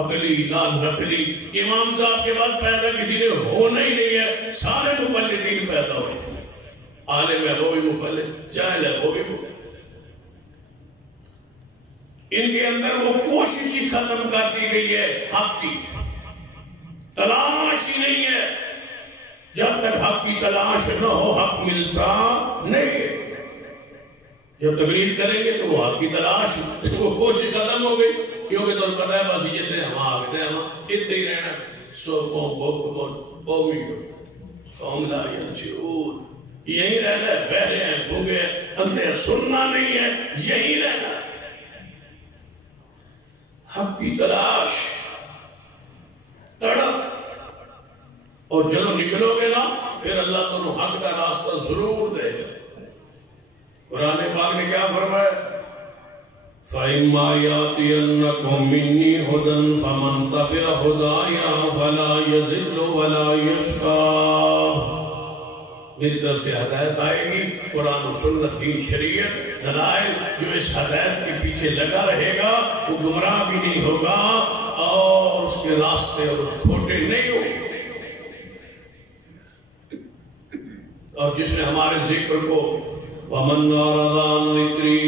عقلی نہ نقلی۔ امام صاحب کے بعد پیدا کسی نے ہونا ہی نہیں ہے، سارے مقلدین پیدا ہوئے، عالم ہے وہ بھی مقلد، جاہل ہے وہ بھی مقلد۔ ان کے اندر وہ کوشش ہی ختم کر دی گئی ہے، حق کی تلاش ہی نہیں ہے۔ جب تک حق کی تلاش نہ ہو حق ملتا نہیں۔ جب تقلید کریں گے تو وہ حق کی تلاش، وہ کوشش ختم ہو گئی، کیونکہ تو پتہ ہے بس یہ تھے ہم آگے ہم اتنے ہی رہنا، سو قوم لا یرجعون، یہی رہنا ہے، بہرے ہیں، بھوگے ہیں، اندھے، سننا نہیں ہے، یہی رہنا ہے۔ حق کی تلاش، تڑپ، اور جب نکلو گے نا پھر اللہ تمہیں حق کا راستہ ضرور دے گا۔ قرآن پاک نے کیا فرمایا؟ فَإِمَّا يَأْتِيَنَّكُم مِّنِّي هُدًى فَمَن تَبِعَ هُدَايَ فَلَا يَضِلُّ وَلَا يَشْقَىٰ۔ میری طرف سے ہدایت آئے گی، قرآن و سنت، دین، شریعت، دلائل، جو اس ہدایت کے پیچھے لگا رہے گا وہ گمراہ بھی نہیں ہوگا اور اس کے راستے اور کھوٹے نہیں ہوں گے۔ اور جس نے ہمارے ذکر کو وَمَنْ أَعْرَضَ عَنْ ذِكْرِي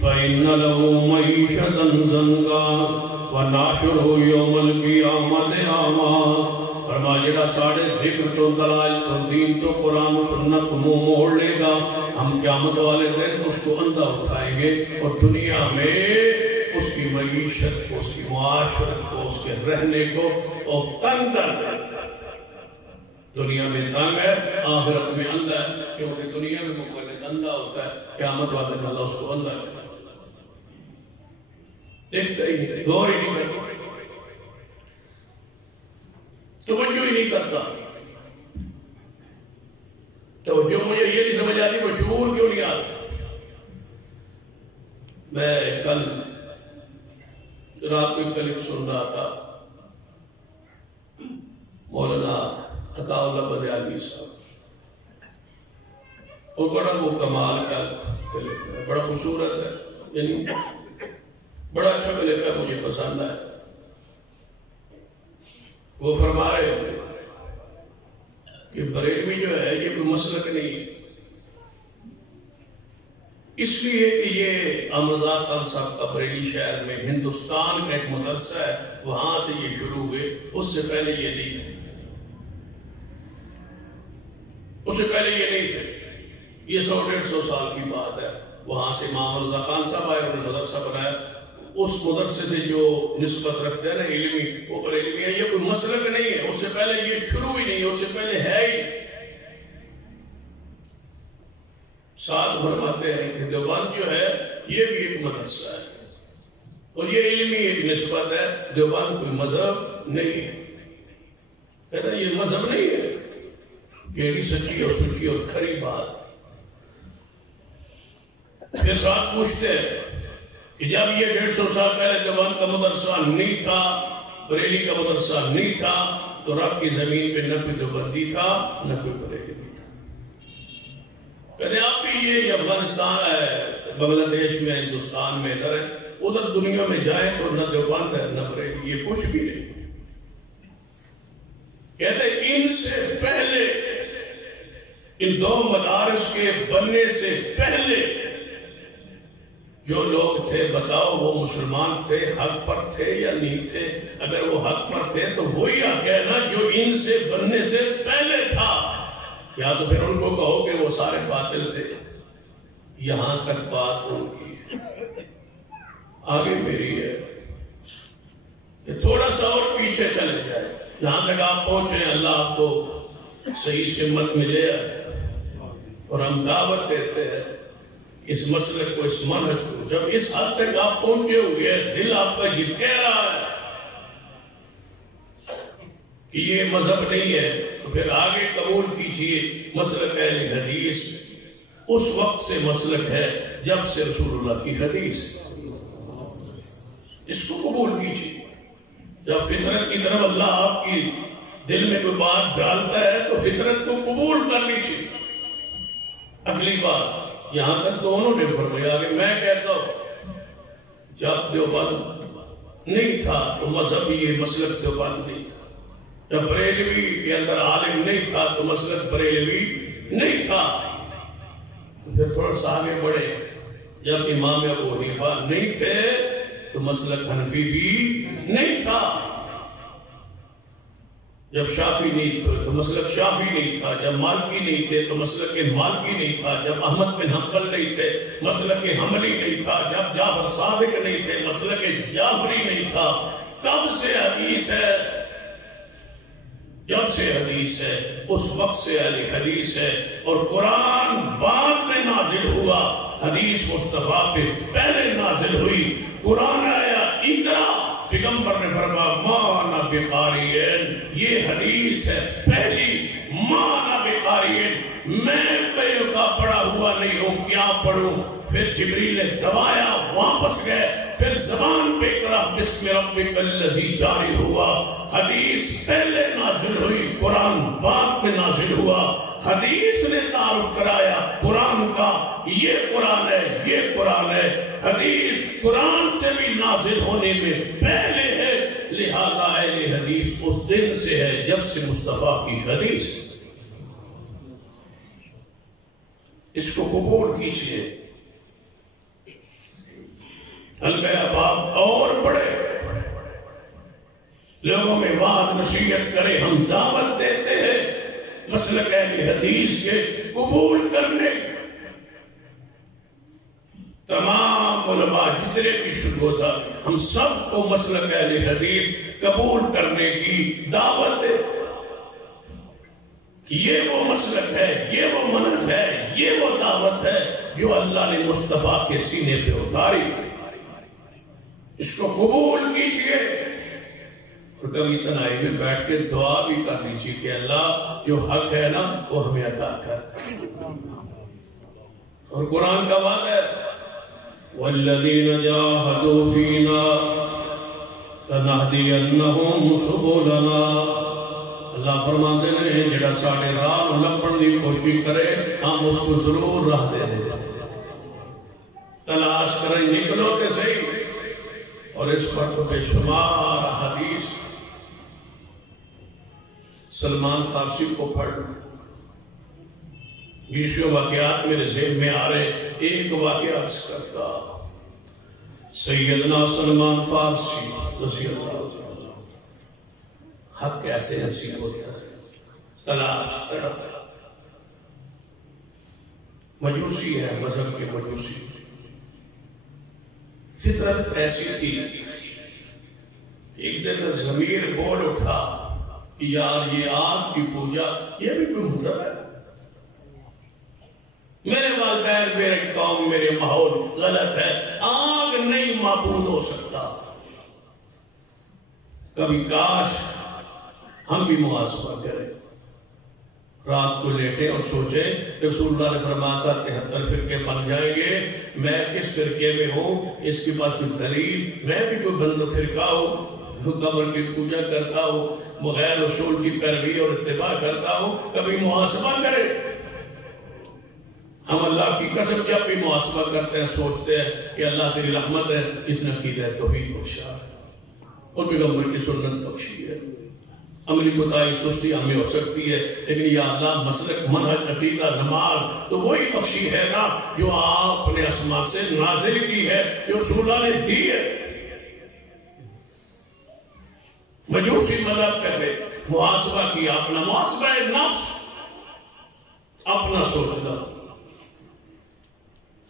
فَإِنَّ لَهُ مَعِيشَةً ضَنكًا وَنَحْشُرُهُ يَوْمَ الْقِيَامَةِ أَعْمَىٰ۔ فرما جڑا ساڑھے ذکر تو دلائل تو دین تو قرآن و سنت منہ موڑ لے گا، ہم قیامت والے دن اس کو اندھا اٹھائیں گے اور دنیا میں اس کی معیشت کو، اس کی معاشرت کو، اس کے رہنے کو اور تنگ کر دیں گے۔ دنیا میں تنگ ہے، آخرت میں اندھا ہے، کیونکہ دنیا میں مقلد اندھا ہوتا ہے، قیامت والے دن اللہ اس کو اندھا کرتا ہے، دیکھتا ہی نہیں، غور ہی نہیں کرتا، توجہ ہی نہیں کرتا۔ توجہ مجھے یہ نہیں سمجھ آتی وہ شعور کیوں نہیں آتا۔ میں کل رات کو کلپ سن رہا تھا، مولانا عطا اللہ بدیالوی صاحب، اور بڑا وہ کمال کا کلپ ہے، بڑا خوبصورت ہے، یعنی بڑا اچھا کلپ ہے، مجھے پسند ہے۔ وہ فرما رہے تھے کہ بریلوی جو ہے یہ کوئی مسلک نہیں ہے، اس لیے کہ یہ امرضا خان صاحب کا بریلی شہر میں ہندوستان کا ایک مدرسہ ہے، وہاں سے یہ شروع ہوئے، اس سے پہلے یہ نہیں تھے، اس سے پہلے یہ نہیں تھے، یہ 100-150 سال کی بات ہے۔ وہاں سے امام رضا خان صاحب آئے، انہوں نے مدرسہ بنایا، اس مدرسے سے جو نسبت رکھتے ہیں نا علمی، وہ علمی ہے، یہ کوئی مسلک نہیں ہے، اس سے پہلے یہ شروع ہی نہیں ہے، اس سے پہلے ہے ہی۔ ساتھ فرماتے ہیں کہ دیوبند جو ہے یہ بھی ایک مدرسہ ہے اور یہ علمی ایک نسبت ہے، دیوبند کوئی مذہب نہیں ہے۔ کہتا ہے یہ مذہب نہیں ہے، کیڑی سچی اور سچی اور کھری بات۔ پھر ساتھ پوچھتے ہیں کہ جب یہ 150 سال پہلے دیوبند کا مدرسہ نہیں تھا، بریلی کا مدرسہ نہیں تھا، تو رب کی زمین پہ نہ کوئی دیوبندی تھا نہ کوئی بریلی تھا۔ کہتے ہیں آپ بھی یہ افغانستان ہے، بنگلہ دیش میں، ہندوستان میں، ادھر ہے، ادھر دنیا میں جائیں تو نہ دیوبند ہے نہ بریلی، یہ کچھ بھی نہیں۔ کہتے ہیں ان سے پہلے، ان دو مدارس کے بننے سے پہلے جو لوگ تھے، بتاؤ وہ مسلمان تھے، حق پر تھے یا نہیں تھے؟ اگر وہ حق پر تھے تو وہی حق ہے نا جو ان سے بننے سے پہلے تھا، یا تو پھر ان کو کہو کہ وہ سارے باطل تھے۔ یہاں تک بات ان کی آگے میری ہے کہ تھوڑا سا اور پیچھے چلے جائے، جہاں تک آپ پہنچے اللہ آپ کو صحیح سمت ملے، اور ہم دعوت دیتے ہیں اس مسئلے کو، اس منہج کو۔ جب اس حد تک آپ پہنچے ہوئے، دل آپ کا یہ کہہ رہا ہے کہ یہ مذہب نہیں ہے، تو پھر آگے قبول کیجئے مسلک اہل حدیث اس وقت سے مسلک ہے جب سے رسول اللہ کی حدیث ہے، اس کو قبول کیجئے۔ جب فطرت کی طرف اللہ آپ کی دل میں کوئی بات ڈالتا ہے تو فطرت کو قبول کر لیجیے۔ اگلی بات یہاں تک دونوں نے فرمایا کہ میں کہتا ہوں جب دیوبند نہیں تھا تو مذہب یہ مسلک دیوبند نہیں تھا، جب بریلوی کے اندر عالم نہیں تھا تو مسلک بریلوی نہیں تھا۔ تو پھر تھوڑا سا آگے بڑھے، جب امام ابو حنیفہ نہیں تھے تو مسلک حنفی بھی نہیں تھا، جب شافعی نہیں تھے تو مسلک شافعی نہیں تھا، جب مالکی نہیں تھے تو مسلک مالکی نہیں تھا، جب احمد بن حنبل نہیں تھے مسلک حنبلی نہیں تھا، جب جعفر صادق نہیں تھے مسلک جعفری نہیں تھا۔ کب سے حدیث ہے؟ جب سے حدیث ہے اس وقت سے اہل حدیث ہے، اور قرآن بعد میں نازل ہوا، حدیث مصطفیٰ پہ پہلے نازل ہوئی۔ قرآن آیا اقرا، پیغمبر نے فرمایا ما انا بقارئ، یہ حدیث ہے پہلی، ما انا بقارئ، میں بے کا پڑھا ہوا نہیں ہوں، کیا پڑھوں؟ پھر جبریل نے دبایا، واپس گئے، پھر زبان پہ اقرا بسم ربک الذی جاری ہوا۔ حدیث پہلے نازل ہوئی، قرآن بعد میں نازل ہوا۔ حدیث نے تعارف کرایا قرآن کا، یہ قرآن ہے، یہ قرآن ہے۔ حدیث قرآن سے بھی نازل ہونے میں پہلے ہے، لہذا اہل حدیث اس دن سے ہے جب سے مصطفیٰ کی حدیث ہے۔ اس کو قبول کیجئے۔ الگیا باب اور بڑے لوگوں میں وعظ نصیحت کرے، ہم دعوت دیتے ہیں مسلک اہل حدیث کے قبول کرنے۔ تمام علماء جتنے بھی شبہات ہیں ہم سب کو مسلک اہل حدیث قبول کرنے کی دعوت دیتے ہیں کہ یہ وہ مسلک ہے، یہ وہ منہج ہے، یہ وہ دعوت ہے جو اللہ نے مصطفیٰ کے سینے پہ اتاری۔ اس کو قبول کیجئے، اور کبھی تنہائی میں بیٹھ کے دعا بھی کر لیجیے کہ اللہ جو حق ہے نا وہ ہمیں عطا کر۔ اور قرآن کا وعدہ ہے وَالَّذِينَ جَاهَدُوا فِينَا لَنَهْدِيَنَّهُمْ سُبُلَنَا، اللہ فرماتے ہیں جڑا ساڑھے راہ لپن دی کوشش کرے ہم اس کو ضرور راہ دے دیں۔ تلاش کریں، نکلو کہ صحیح۔ اور اس پر تو بے شمار حدیث، سلمان فارسی کو پڑھ، 20 واقعات میرے ذہن میں آ رہے، ایک واقعہ عرض کرتا۔ سیدنا سلمان فارسی رضی اللہ عنہ، حق کیسے نصیب ہوتا ہے، تلاش تڑپ، مجوسی ہے، مذہب کے مجوسی، فطرت ایسی تھی کہ ایک دن ضمیر بول اٹھا کہ یار یہ آگ کی پوجا یہ بھی کوئی مذہب ہے؟ میرے والدین، میرے قوم، میرے ماحول غلط ہے، آگ نہیں معبود ہو سکتا۔ کبھی کاش ہم بھی محاسبہ کریں، رات کو لیٹے اور سوچے کہ رسول اللہ نے فرمایا تھا 73 فرقے بن جائیں گے، میں کس فرقے میں ہوں، اس کے پاس کوئی دلیل، میں بھی کوئی بند فرقہ ہوں، قبر کی پوجا کرتا ہوں، بغیر رسول کی پیروی اور اتباع کرتا ہوں۔ کبھی محاسبہ کرے۔ ہم اللہ کی قسم جب بھی محاسبہ کرتے ہیں سوچتے ہیں کہ اللہ تیری رحمت ہے، اس نے عقیدہ توحید بخشا ہے اور پیغمبر کی سنت بخشی ہے۔ عملی کوتاہی سستی ہمیں ہو سکتی ہے، لیکن یا اللہ مسلک منہج عقیدہ نماز تو وہی بخشی ہے نا جو آپ نے آسمان سے نازل کی ہے، جو رسول اللہ نے دی ہے۔ مجوسی مذہب کہتے محاسبہ کیا اپنا، محاسبہ نفس، اپنا سوچنا،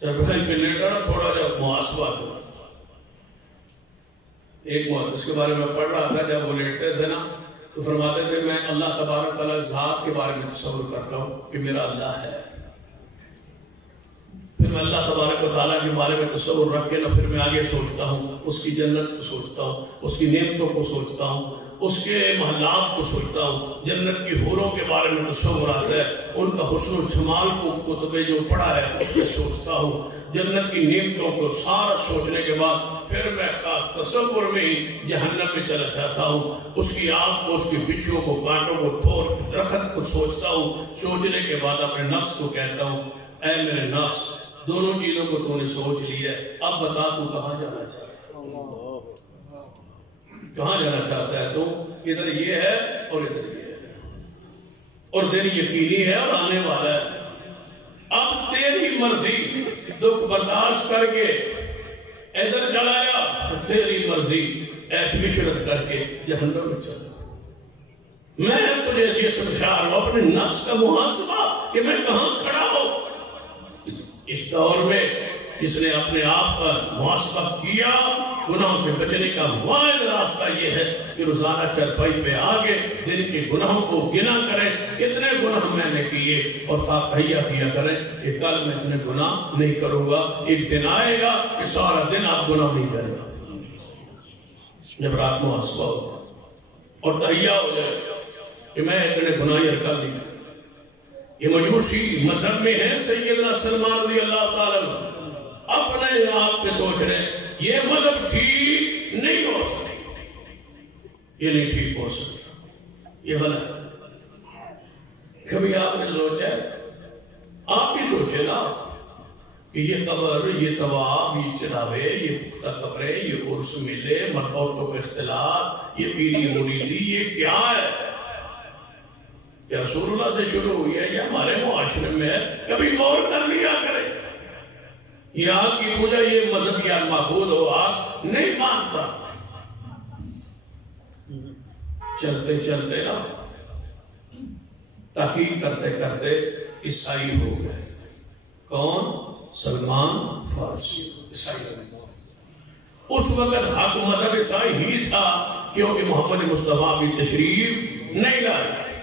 جب گھر پہ لیٹا نا تھوڑا جب محاسبہ کرنا۔ ایک اس کے بارے میں پڑھ رہا تھا، جب وہ لیٹتے تھے نا تو فرماتے تھے میں اللہ تبارک تعالیٰ ذات کے بارے میں تصور کرتا ہوں کہ میرا اللہ ہے، پھر میں اللہ تبارک و تعالیٰ کے بارے میں تصور رکھ کے نا پھر میں آگے سوچتا ہوں، اس کی جنت کو سوچتا ہوں، اس کی نعمتوں کو سوچتا ہوں، اس کے محلات کو سوچتا ہوں، جنت کی حوروں کے بارے میں تصور آتا ہے، ان کا حسن و جمال کو کتبے جو پڑھا ہے اس پہ سوچتا ہوں، جنت کی نعمتوں کو سارا سوچنے کے بعد پھر میں تصور میں ہی جہنم میں چلا جاتا ہوں، اس کی آگ کو، اس کی بچھو کو، کانٹوں کو، تھور درخت کو سوچتا ہوں۔ سوچنے کے بعد اپنے نفس کو کہتا ہوں، اے میرے نفس، دونوں چیزوں کو تو نے سوچ لی ہے، اب بتا تو کہاں جانا چاہتا ہے؟ کہاں جانا چاہتا ہے تو؟ ادھر یہ ہے اور ادھر یہ ہے، اور دن یقینی ہے اور آنے والا ہے۔ اب تیری مرضی، دکھ برداشت کر کے ادھر چلایا، تیری مرضی ایش عشرت کر کے جہنم میں چلا۔ میں تجھے یہ سمجھا رہا ہوں، اپنے نفس کا محاسبہ کہ میں کہاں کھڑا ہوں۔ اس دور میں جس نے اپنے آپ پر محاسبہ کیا، گناہوں سے بچنے کا واحد راستہ یہ ہے کہ روزانہ چرپائی پہ آگے دن کے گناہوں کو گنا کریں، کتنے گناہ میں نے کیے، اور ساتھ تہیہ کیا کریں کہ کل میں اتنے گناہ نہیں کروں گا۔ ایک دن آئے گا کہ سارا دن آپ گناہ نہیں کریں گا، جب رات محاسبہ ہوگا اور تہیہ ہو جائے کہ میں اتنے گناہ کر نہیں کروں۔ یہ مجوسی مذہب میں ہے، سیدنا سلمان رضی اللہ تعالیٰ اپنے آپ پہ سوچ رہے ہیں یہ مذہب ٹھیک نہیں ہو سکتا، یہ نہیں ٹھیک ہو سکتا، یہ غلط ہے۔ کبھی آپ نے سوچا ہے، آپ بھی سوچے نا کہ یہ قبر، یہ طواف، یہ چڑھاوے، یہ پختہ قبریں، یہ عرس میلے، مرد عورتوں کے اختلاط، یہ پیری مریدی، یہ کیا ہے؟ یہ رسول اللہ سے شروع ہوئی ہے، یہ ہمارے معاشرے میں ہے، کبھی غور کر لیا کرے۔ یہ آگ کی پوجا، یہ مذہب یا معبود ہو، آگ نہیں مانتا۔ چلتے چلتے نا تحقیق کرتے کرتے عیسائی ہو گئے۔ کون؟ سلمان فارسی عیسائی۔ اس وقت حق مذہب عیسائی ہی تھا، کیونکہ محمد مصطفیٰ بھی تشریف نہیں لائے تھے۔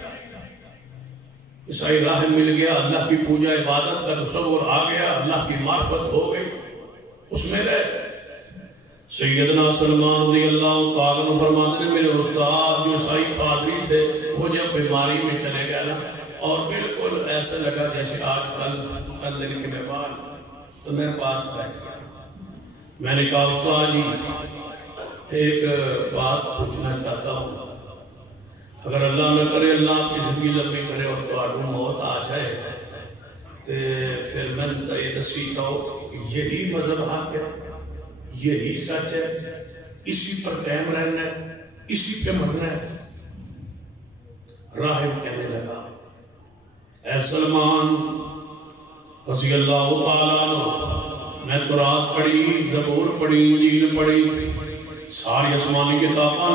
عیسائی راہ مل گیا، اللہ کی پوجا عبادت کا تصور آ گیا، اللہ کی معرفت ہو گئی، اس میں رہے۔ سیدنا سلمان رضی اللہ تعالیٰ عنہ فرماتے ہیں، میرے استاد جو عیسائی پادری تھے، وہ جب بیماری میں چلے گئے نا، اور بالکل ایسا لگا جیسے آج کل دن کے مہمان، تو میرے پاس بیٹھ گیا۔ میں نے کہا استاد جی ایک بات پوچھنا چاہتا ہوں، اگر اللہ نہ کرے، اللہ آپ کی زندگی لمبی کرے اور تو آپ موت آ جائے تو پھر میں یہ دسیتا ہوں یہی مذہب حق ہے، یہی سچ ہے، اسی پر قائم رہنا ہے، اسی پہ مرنا ہے۔ راہب کہنے لگا، اے سلمان رضی اللہ تعالیٰ عنہ، میں تورات پڑھی، زبور پڑھی، انجیل پڑھی، ساری آسمانی کتاباں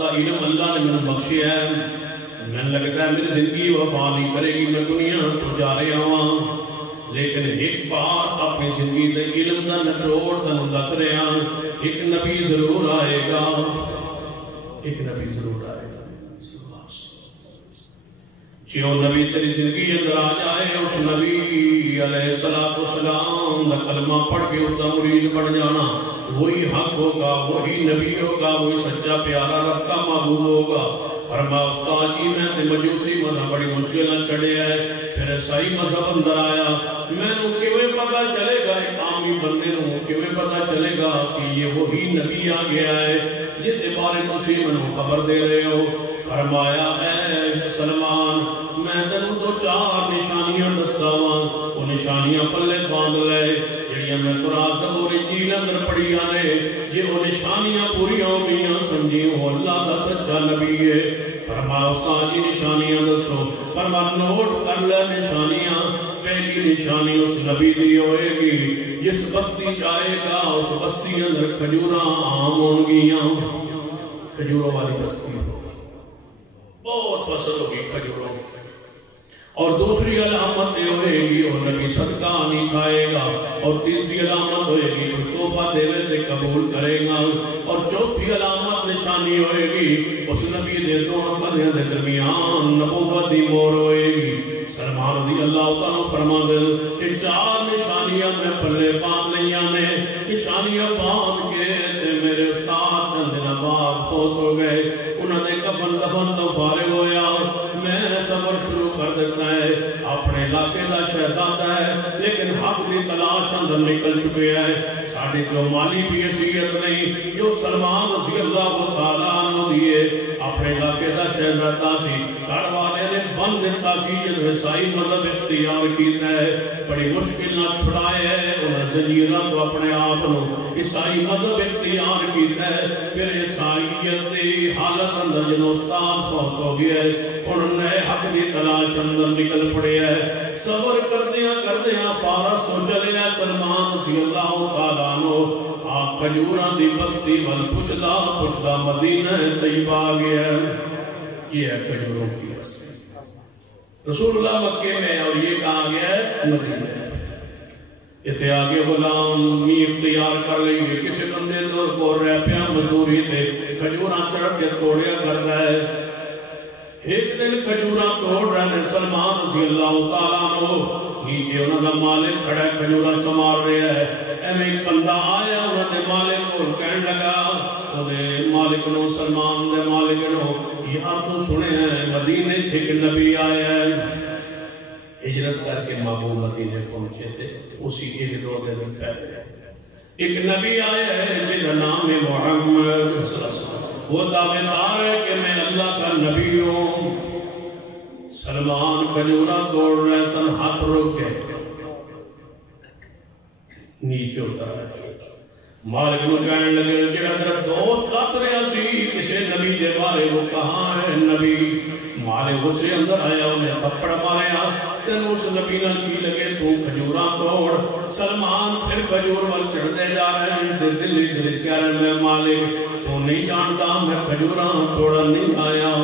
دا علم اللہ نے میں بخشیا ہے۔ میں لگتا ہے میری زندگی وفا نہیں کرے گی، میں دنیا تو جا رہا ہوں، لیکن ایک بات اپنی زندگی دے علم دا نچوڑ تنوں دس رہا، ایک نبی ضرور آئے گا، ایک نبی ضرور آئے گا۔ جو نبی تیری زندگی اندر آ جائے، اس نبی علیہ السلام دا کلمہ پڑھ کے اس دا مرید بن جانا، وہی حق ہوگا، وہی نبی ہوگا، وہی سچا پیارا رب کا محبوب ہوگا۔ فرما استاد جی میں تے مجوسی مذہب بڑی مشکل چڑھے ہے، پھر عیسائی مذہب اندر آیا، میں نو کیویں پتہ چلے گا، ایک عامی بندے نو کیویں پتہ چلے گا کہ یہ وہی نبی آ گیا ہے جس کے بارے تسی مینوں خبر دے رہے ہو؟ فرمایا اے سلمان میں تینوں تو چار نشانیاں دسدا واں، وہ نشانیاں پلے باندھ لے جڑیاں میں تورات زبور انجیل اندر پڑھیاں نے، جے وہ نشانیاں پوریاں ہو گئیاں سمجھی وہ اللہ دا سچا نبی ہے۔ فرمایا استاد جی نشانیاں دسو؟ فرمایا نوٹ کر لے نشانیاں۔ پہلی نشانی اس نبی دی ہوئے گی جس بستی جائے گا، اس بستی اندر کھجوراں عام ہون گیاں، کھجوروں والی بستی بہت فصل ہوگی کھجوروں کی۔ اور دوسری علامت یہ ہوئے گی وہ نبی صدقہ نہیں کھائے گا، اور تیسری علامت ہوئے گی کوئی تحفہ دیوے تے قبول کرے گا، اور چوتھی علامت نشانی ہوئے گی اس نبی دے دونوں کندھیاں دے درمیان نبوت دی مہر ہوئے گی۔ سلمان رضی اللہ تعالیٰ فرما دے کہ چار نشانیاں میں پلے باندھ لیاں نے، نشانیاں باندھ کے تے میرے استاد چند دن بعد فوت ہو گئے، انہوں نے علاقے دا شہزادہ ہے لیکن حق دی تلاش اندر نکل چکے ہیں ساڑھے جو مالی بھی حیثیت نہیں جو سلمان رضی اللہ تعالیٰ عنہ دیئے اپنے علاقے دا شہزادہ سی گھر والے نے بند دیتا سی جن عیسائی مذہب اختیار کیتا ہے بڑی مشکل نہ چھڑائے ہے انہیں زنجیرہ تو اپنے آپ نو عیسائی مذہب اختیار کیتا ہے پھر عیسائیت دی حالت اندر جن استاد فوت ہو گیا ہے انہوں نے حق دی تلاش اندر نکل پڑے ہے سفر کردیاں فارس تو چلے ہے سلمان رضی اللہ تعالیٰ عنہ آپ کھجوراں دی بستی ول پچھدا مدینہ طیبہ آ گیا ہے یہ ہے کھجوروں کی بستی رسول اللہ مکے میں اور یہ کہا گیا ہے مدینہ اتنے آگے غلام اختیار کر لیں گے کسی بندے تو بول رہے پیا مزدوری تے کھجوراں چڑھ کے توڑیا کر رہا ہے ایک دن کھجوراں توڑ رہے ہیں سلمان رضی اللہ تعالیٰ عنہ نیچے انہوں کا مالک کھڑا ہے کھجوراں سمار رہا ہے ایویں ایک بندہ آیا انہوں نے مالک کو کہنے لگا انہیں مالک نو سلمان دے مالک نو یہاں تو سنے ہیں مدینے سے ایک نبی آیا ہے ہجرت کر کے محبوب مدینے پہنچے تھے اسی ایک دو دن پہلے ایک نبی آیا ہے جس کا نام ہے محمد وہ دعوے دار ہے کہ میں اللہ کا نبی ہوں سلمان کھجورا توڑ رہے سن ہاتھ رک گئے نیچے اتر رہے مالک نو کہنے لگے جڑا تیرا دوست دس رہا سی کسی نبی دے بارے وہ کہاں ہے نبی مالک اسے اندر آیا انہیں تھپڑ ماریا تین اس نبی نال کی لگے تو کھجوراں توڑ سلمان پھر کھجور وال چڑھتے جا رہے ہیں دل کہہ رہے ہیں میں مالک تو نہیں جانتا میں کھجوراں توڑا نہیں آیا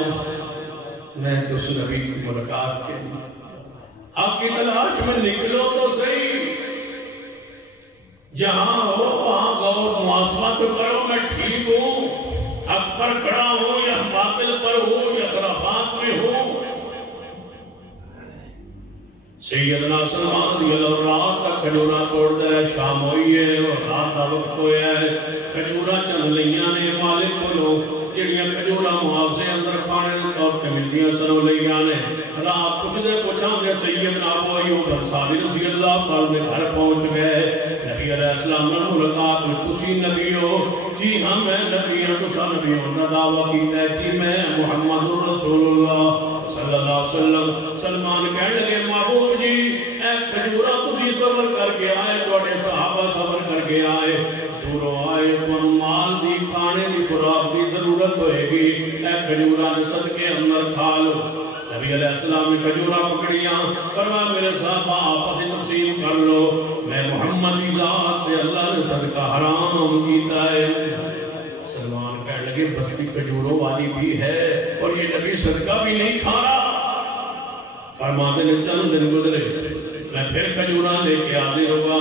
میں تو اس نبی کی ملاقات کے آپ کی تلاش میں نکلو تو صحیح جہاں ہو وہاں غور محاسبہ تو کرو میں ٹھیک ہوں حق پر کھڑا ہوں یا باطل پر ہوں یا خرافات میں ہوں سیدنا سلمان رضی اللہ رات تک کھجوراں توڑ دے رہے شام ہوئی ہے اور رات کا وقت ہویا ہے کھجوراں چند لیاں نے مالک کو لوگ جڑیاں کھجوراں معاوضے اندر کھانے دے طور پہ ملدیاں سنو لیاں نے رات کچھ دے پوچھاں دے سیدنا ابو ایوب انصاری رضی اللہ تعالیٰ دے گھر پہنچ گئے نبی علیہ السلام نے ملاقات میں تسی نبی ہو جی ہاں میں نبی ہوں تسا نبی ہوں کا دعویٰ کیتا ہے جی میں محمد رسول اللہ صلی اللہ علیہ وسلم سلمان کہنے لگے محبوب جی اے کھجوراں تسی سفر کر کے آئے توڑے صحابہ سفر کر کے آئے دوروں آئے تو مال دی کھانے دی خوراک دی ضرورت ہوئے گی اے کھجوراں دے صدقے اندر کھا لو نبی علیہ السلام نے کھجوراں پکڑیاں فرمایا میرے صحابہ آپس تقسیم کر لو میں محمد کی ذات تے اللہ نے صدقہ حرام کیتا ہے سلمان کہنے لگے بستی کھجوروں والی بھی ہے اور یہ نبی صدقہ بھی نہیں کھا رہا فرماتے نے چند دن گزرے میں پھر کھجوراں لے کے آدھی ہوگا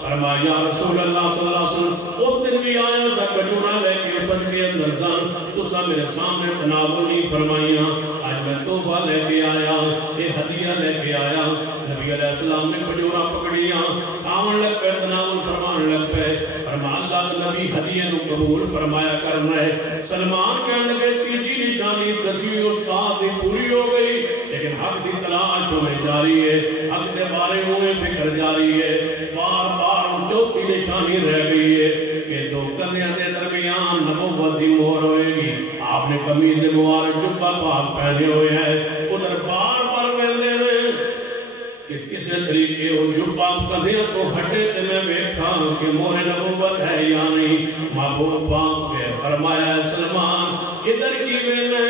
فرمایا یا رسول اللہ صلی اللہ علیہ وسلم اس دن بھی آیا تھا کھجوراں لے کے صدقے اندر سن تو سب میرے سامنے تناول نہیں فرمائیاں آج میں تحفہ لے کے آیا یہ ہدیہ لے کے آیا نبی علیہ السلام نے کھجوراں پکڑیاں کھاون لگ پہ تناول فرمان لگ پہ فرمایا اللہ نبی ہدیہ نو قبول فرمایا کرنا ہے سلمان کہنے لگے تیجی نشانی دسویں استاد دی پوری ہو گئی لیکن حق دی تلاش ہوئے جاری ہے حق کے بارے ہوئے فکر جاری ہے بار بار چوتھی نشانی رہ گئی ہے کہ دو کنیاں دے درمیان نبوت دی مہر ہوئے گی آپ نے قمیض مبارک جبہ پاک پہنے ہوئے ہیں ادھر بار بار کہتے ہیں کہ کسے طریقے ہو جبہ کدھے تو ہٹے تے میں بیٹھا کہ مہر نبوت ہے یا نہیں محبوب پاک نے فرمایا سلمان ادھر کی میں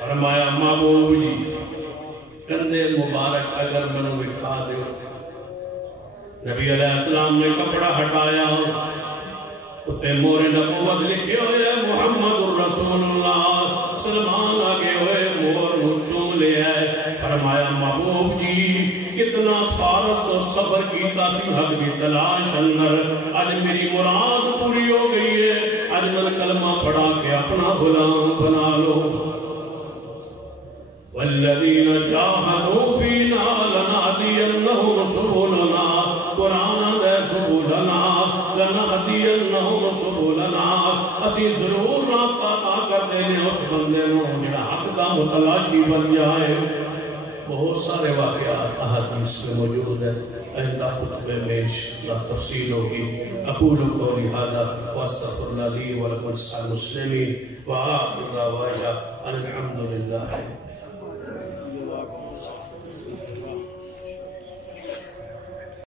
فرمایا محبوب جی کندھے مبارک اگر منو دکھا دے نبی علیہ السلام نے کپڑا ہٹایا اتے مہر نبوت لکھے ہوئے محمد الرسول اللہ سلمان آگے ہوئے مہر چوم لے آئے فرمایا محبوب جی کتنا فارس تو سفر کیتا سی حق دی تلاش اندر آج میری مراد پوری ہو گئی ہے آج میں کلمہ پڑھا کے اپنا غلام بنا لو والذین جاہدوا فینا لنہدینہم سبلنا قرآن دے سبلنا لنہدینہم سبلنا اسی ضرور راستہ عطا کر دینے اس بندے نو جڑا حق دا متلاشی بن جائے بہت سارے واقعات اس میں موجود ہے، آئندہ خطبے میں انشاءاللہ تفصیل ہوگی۔ اقول قولی ھذا واستغفر اللہ لی ولکم ولسائر المسلمین وآخر دعوانا ان الحمد للہ۔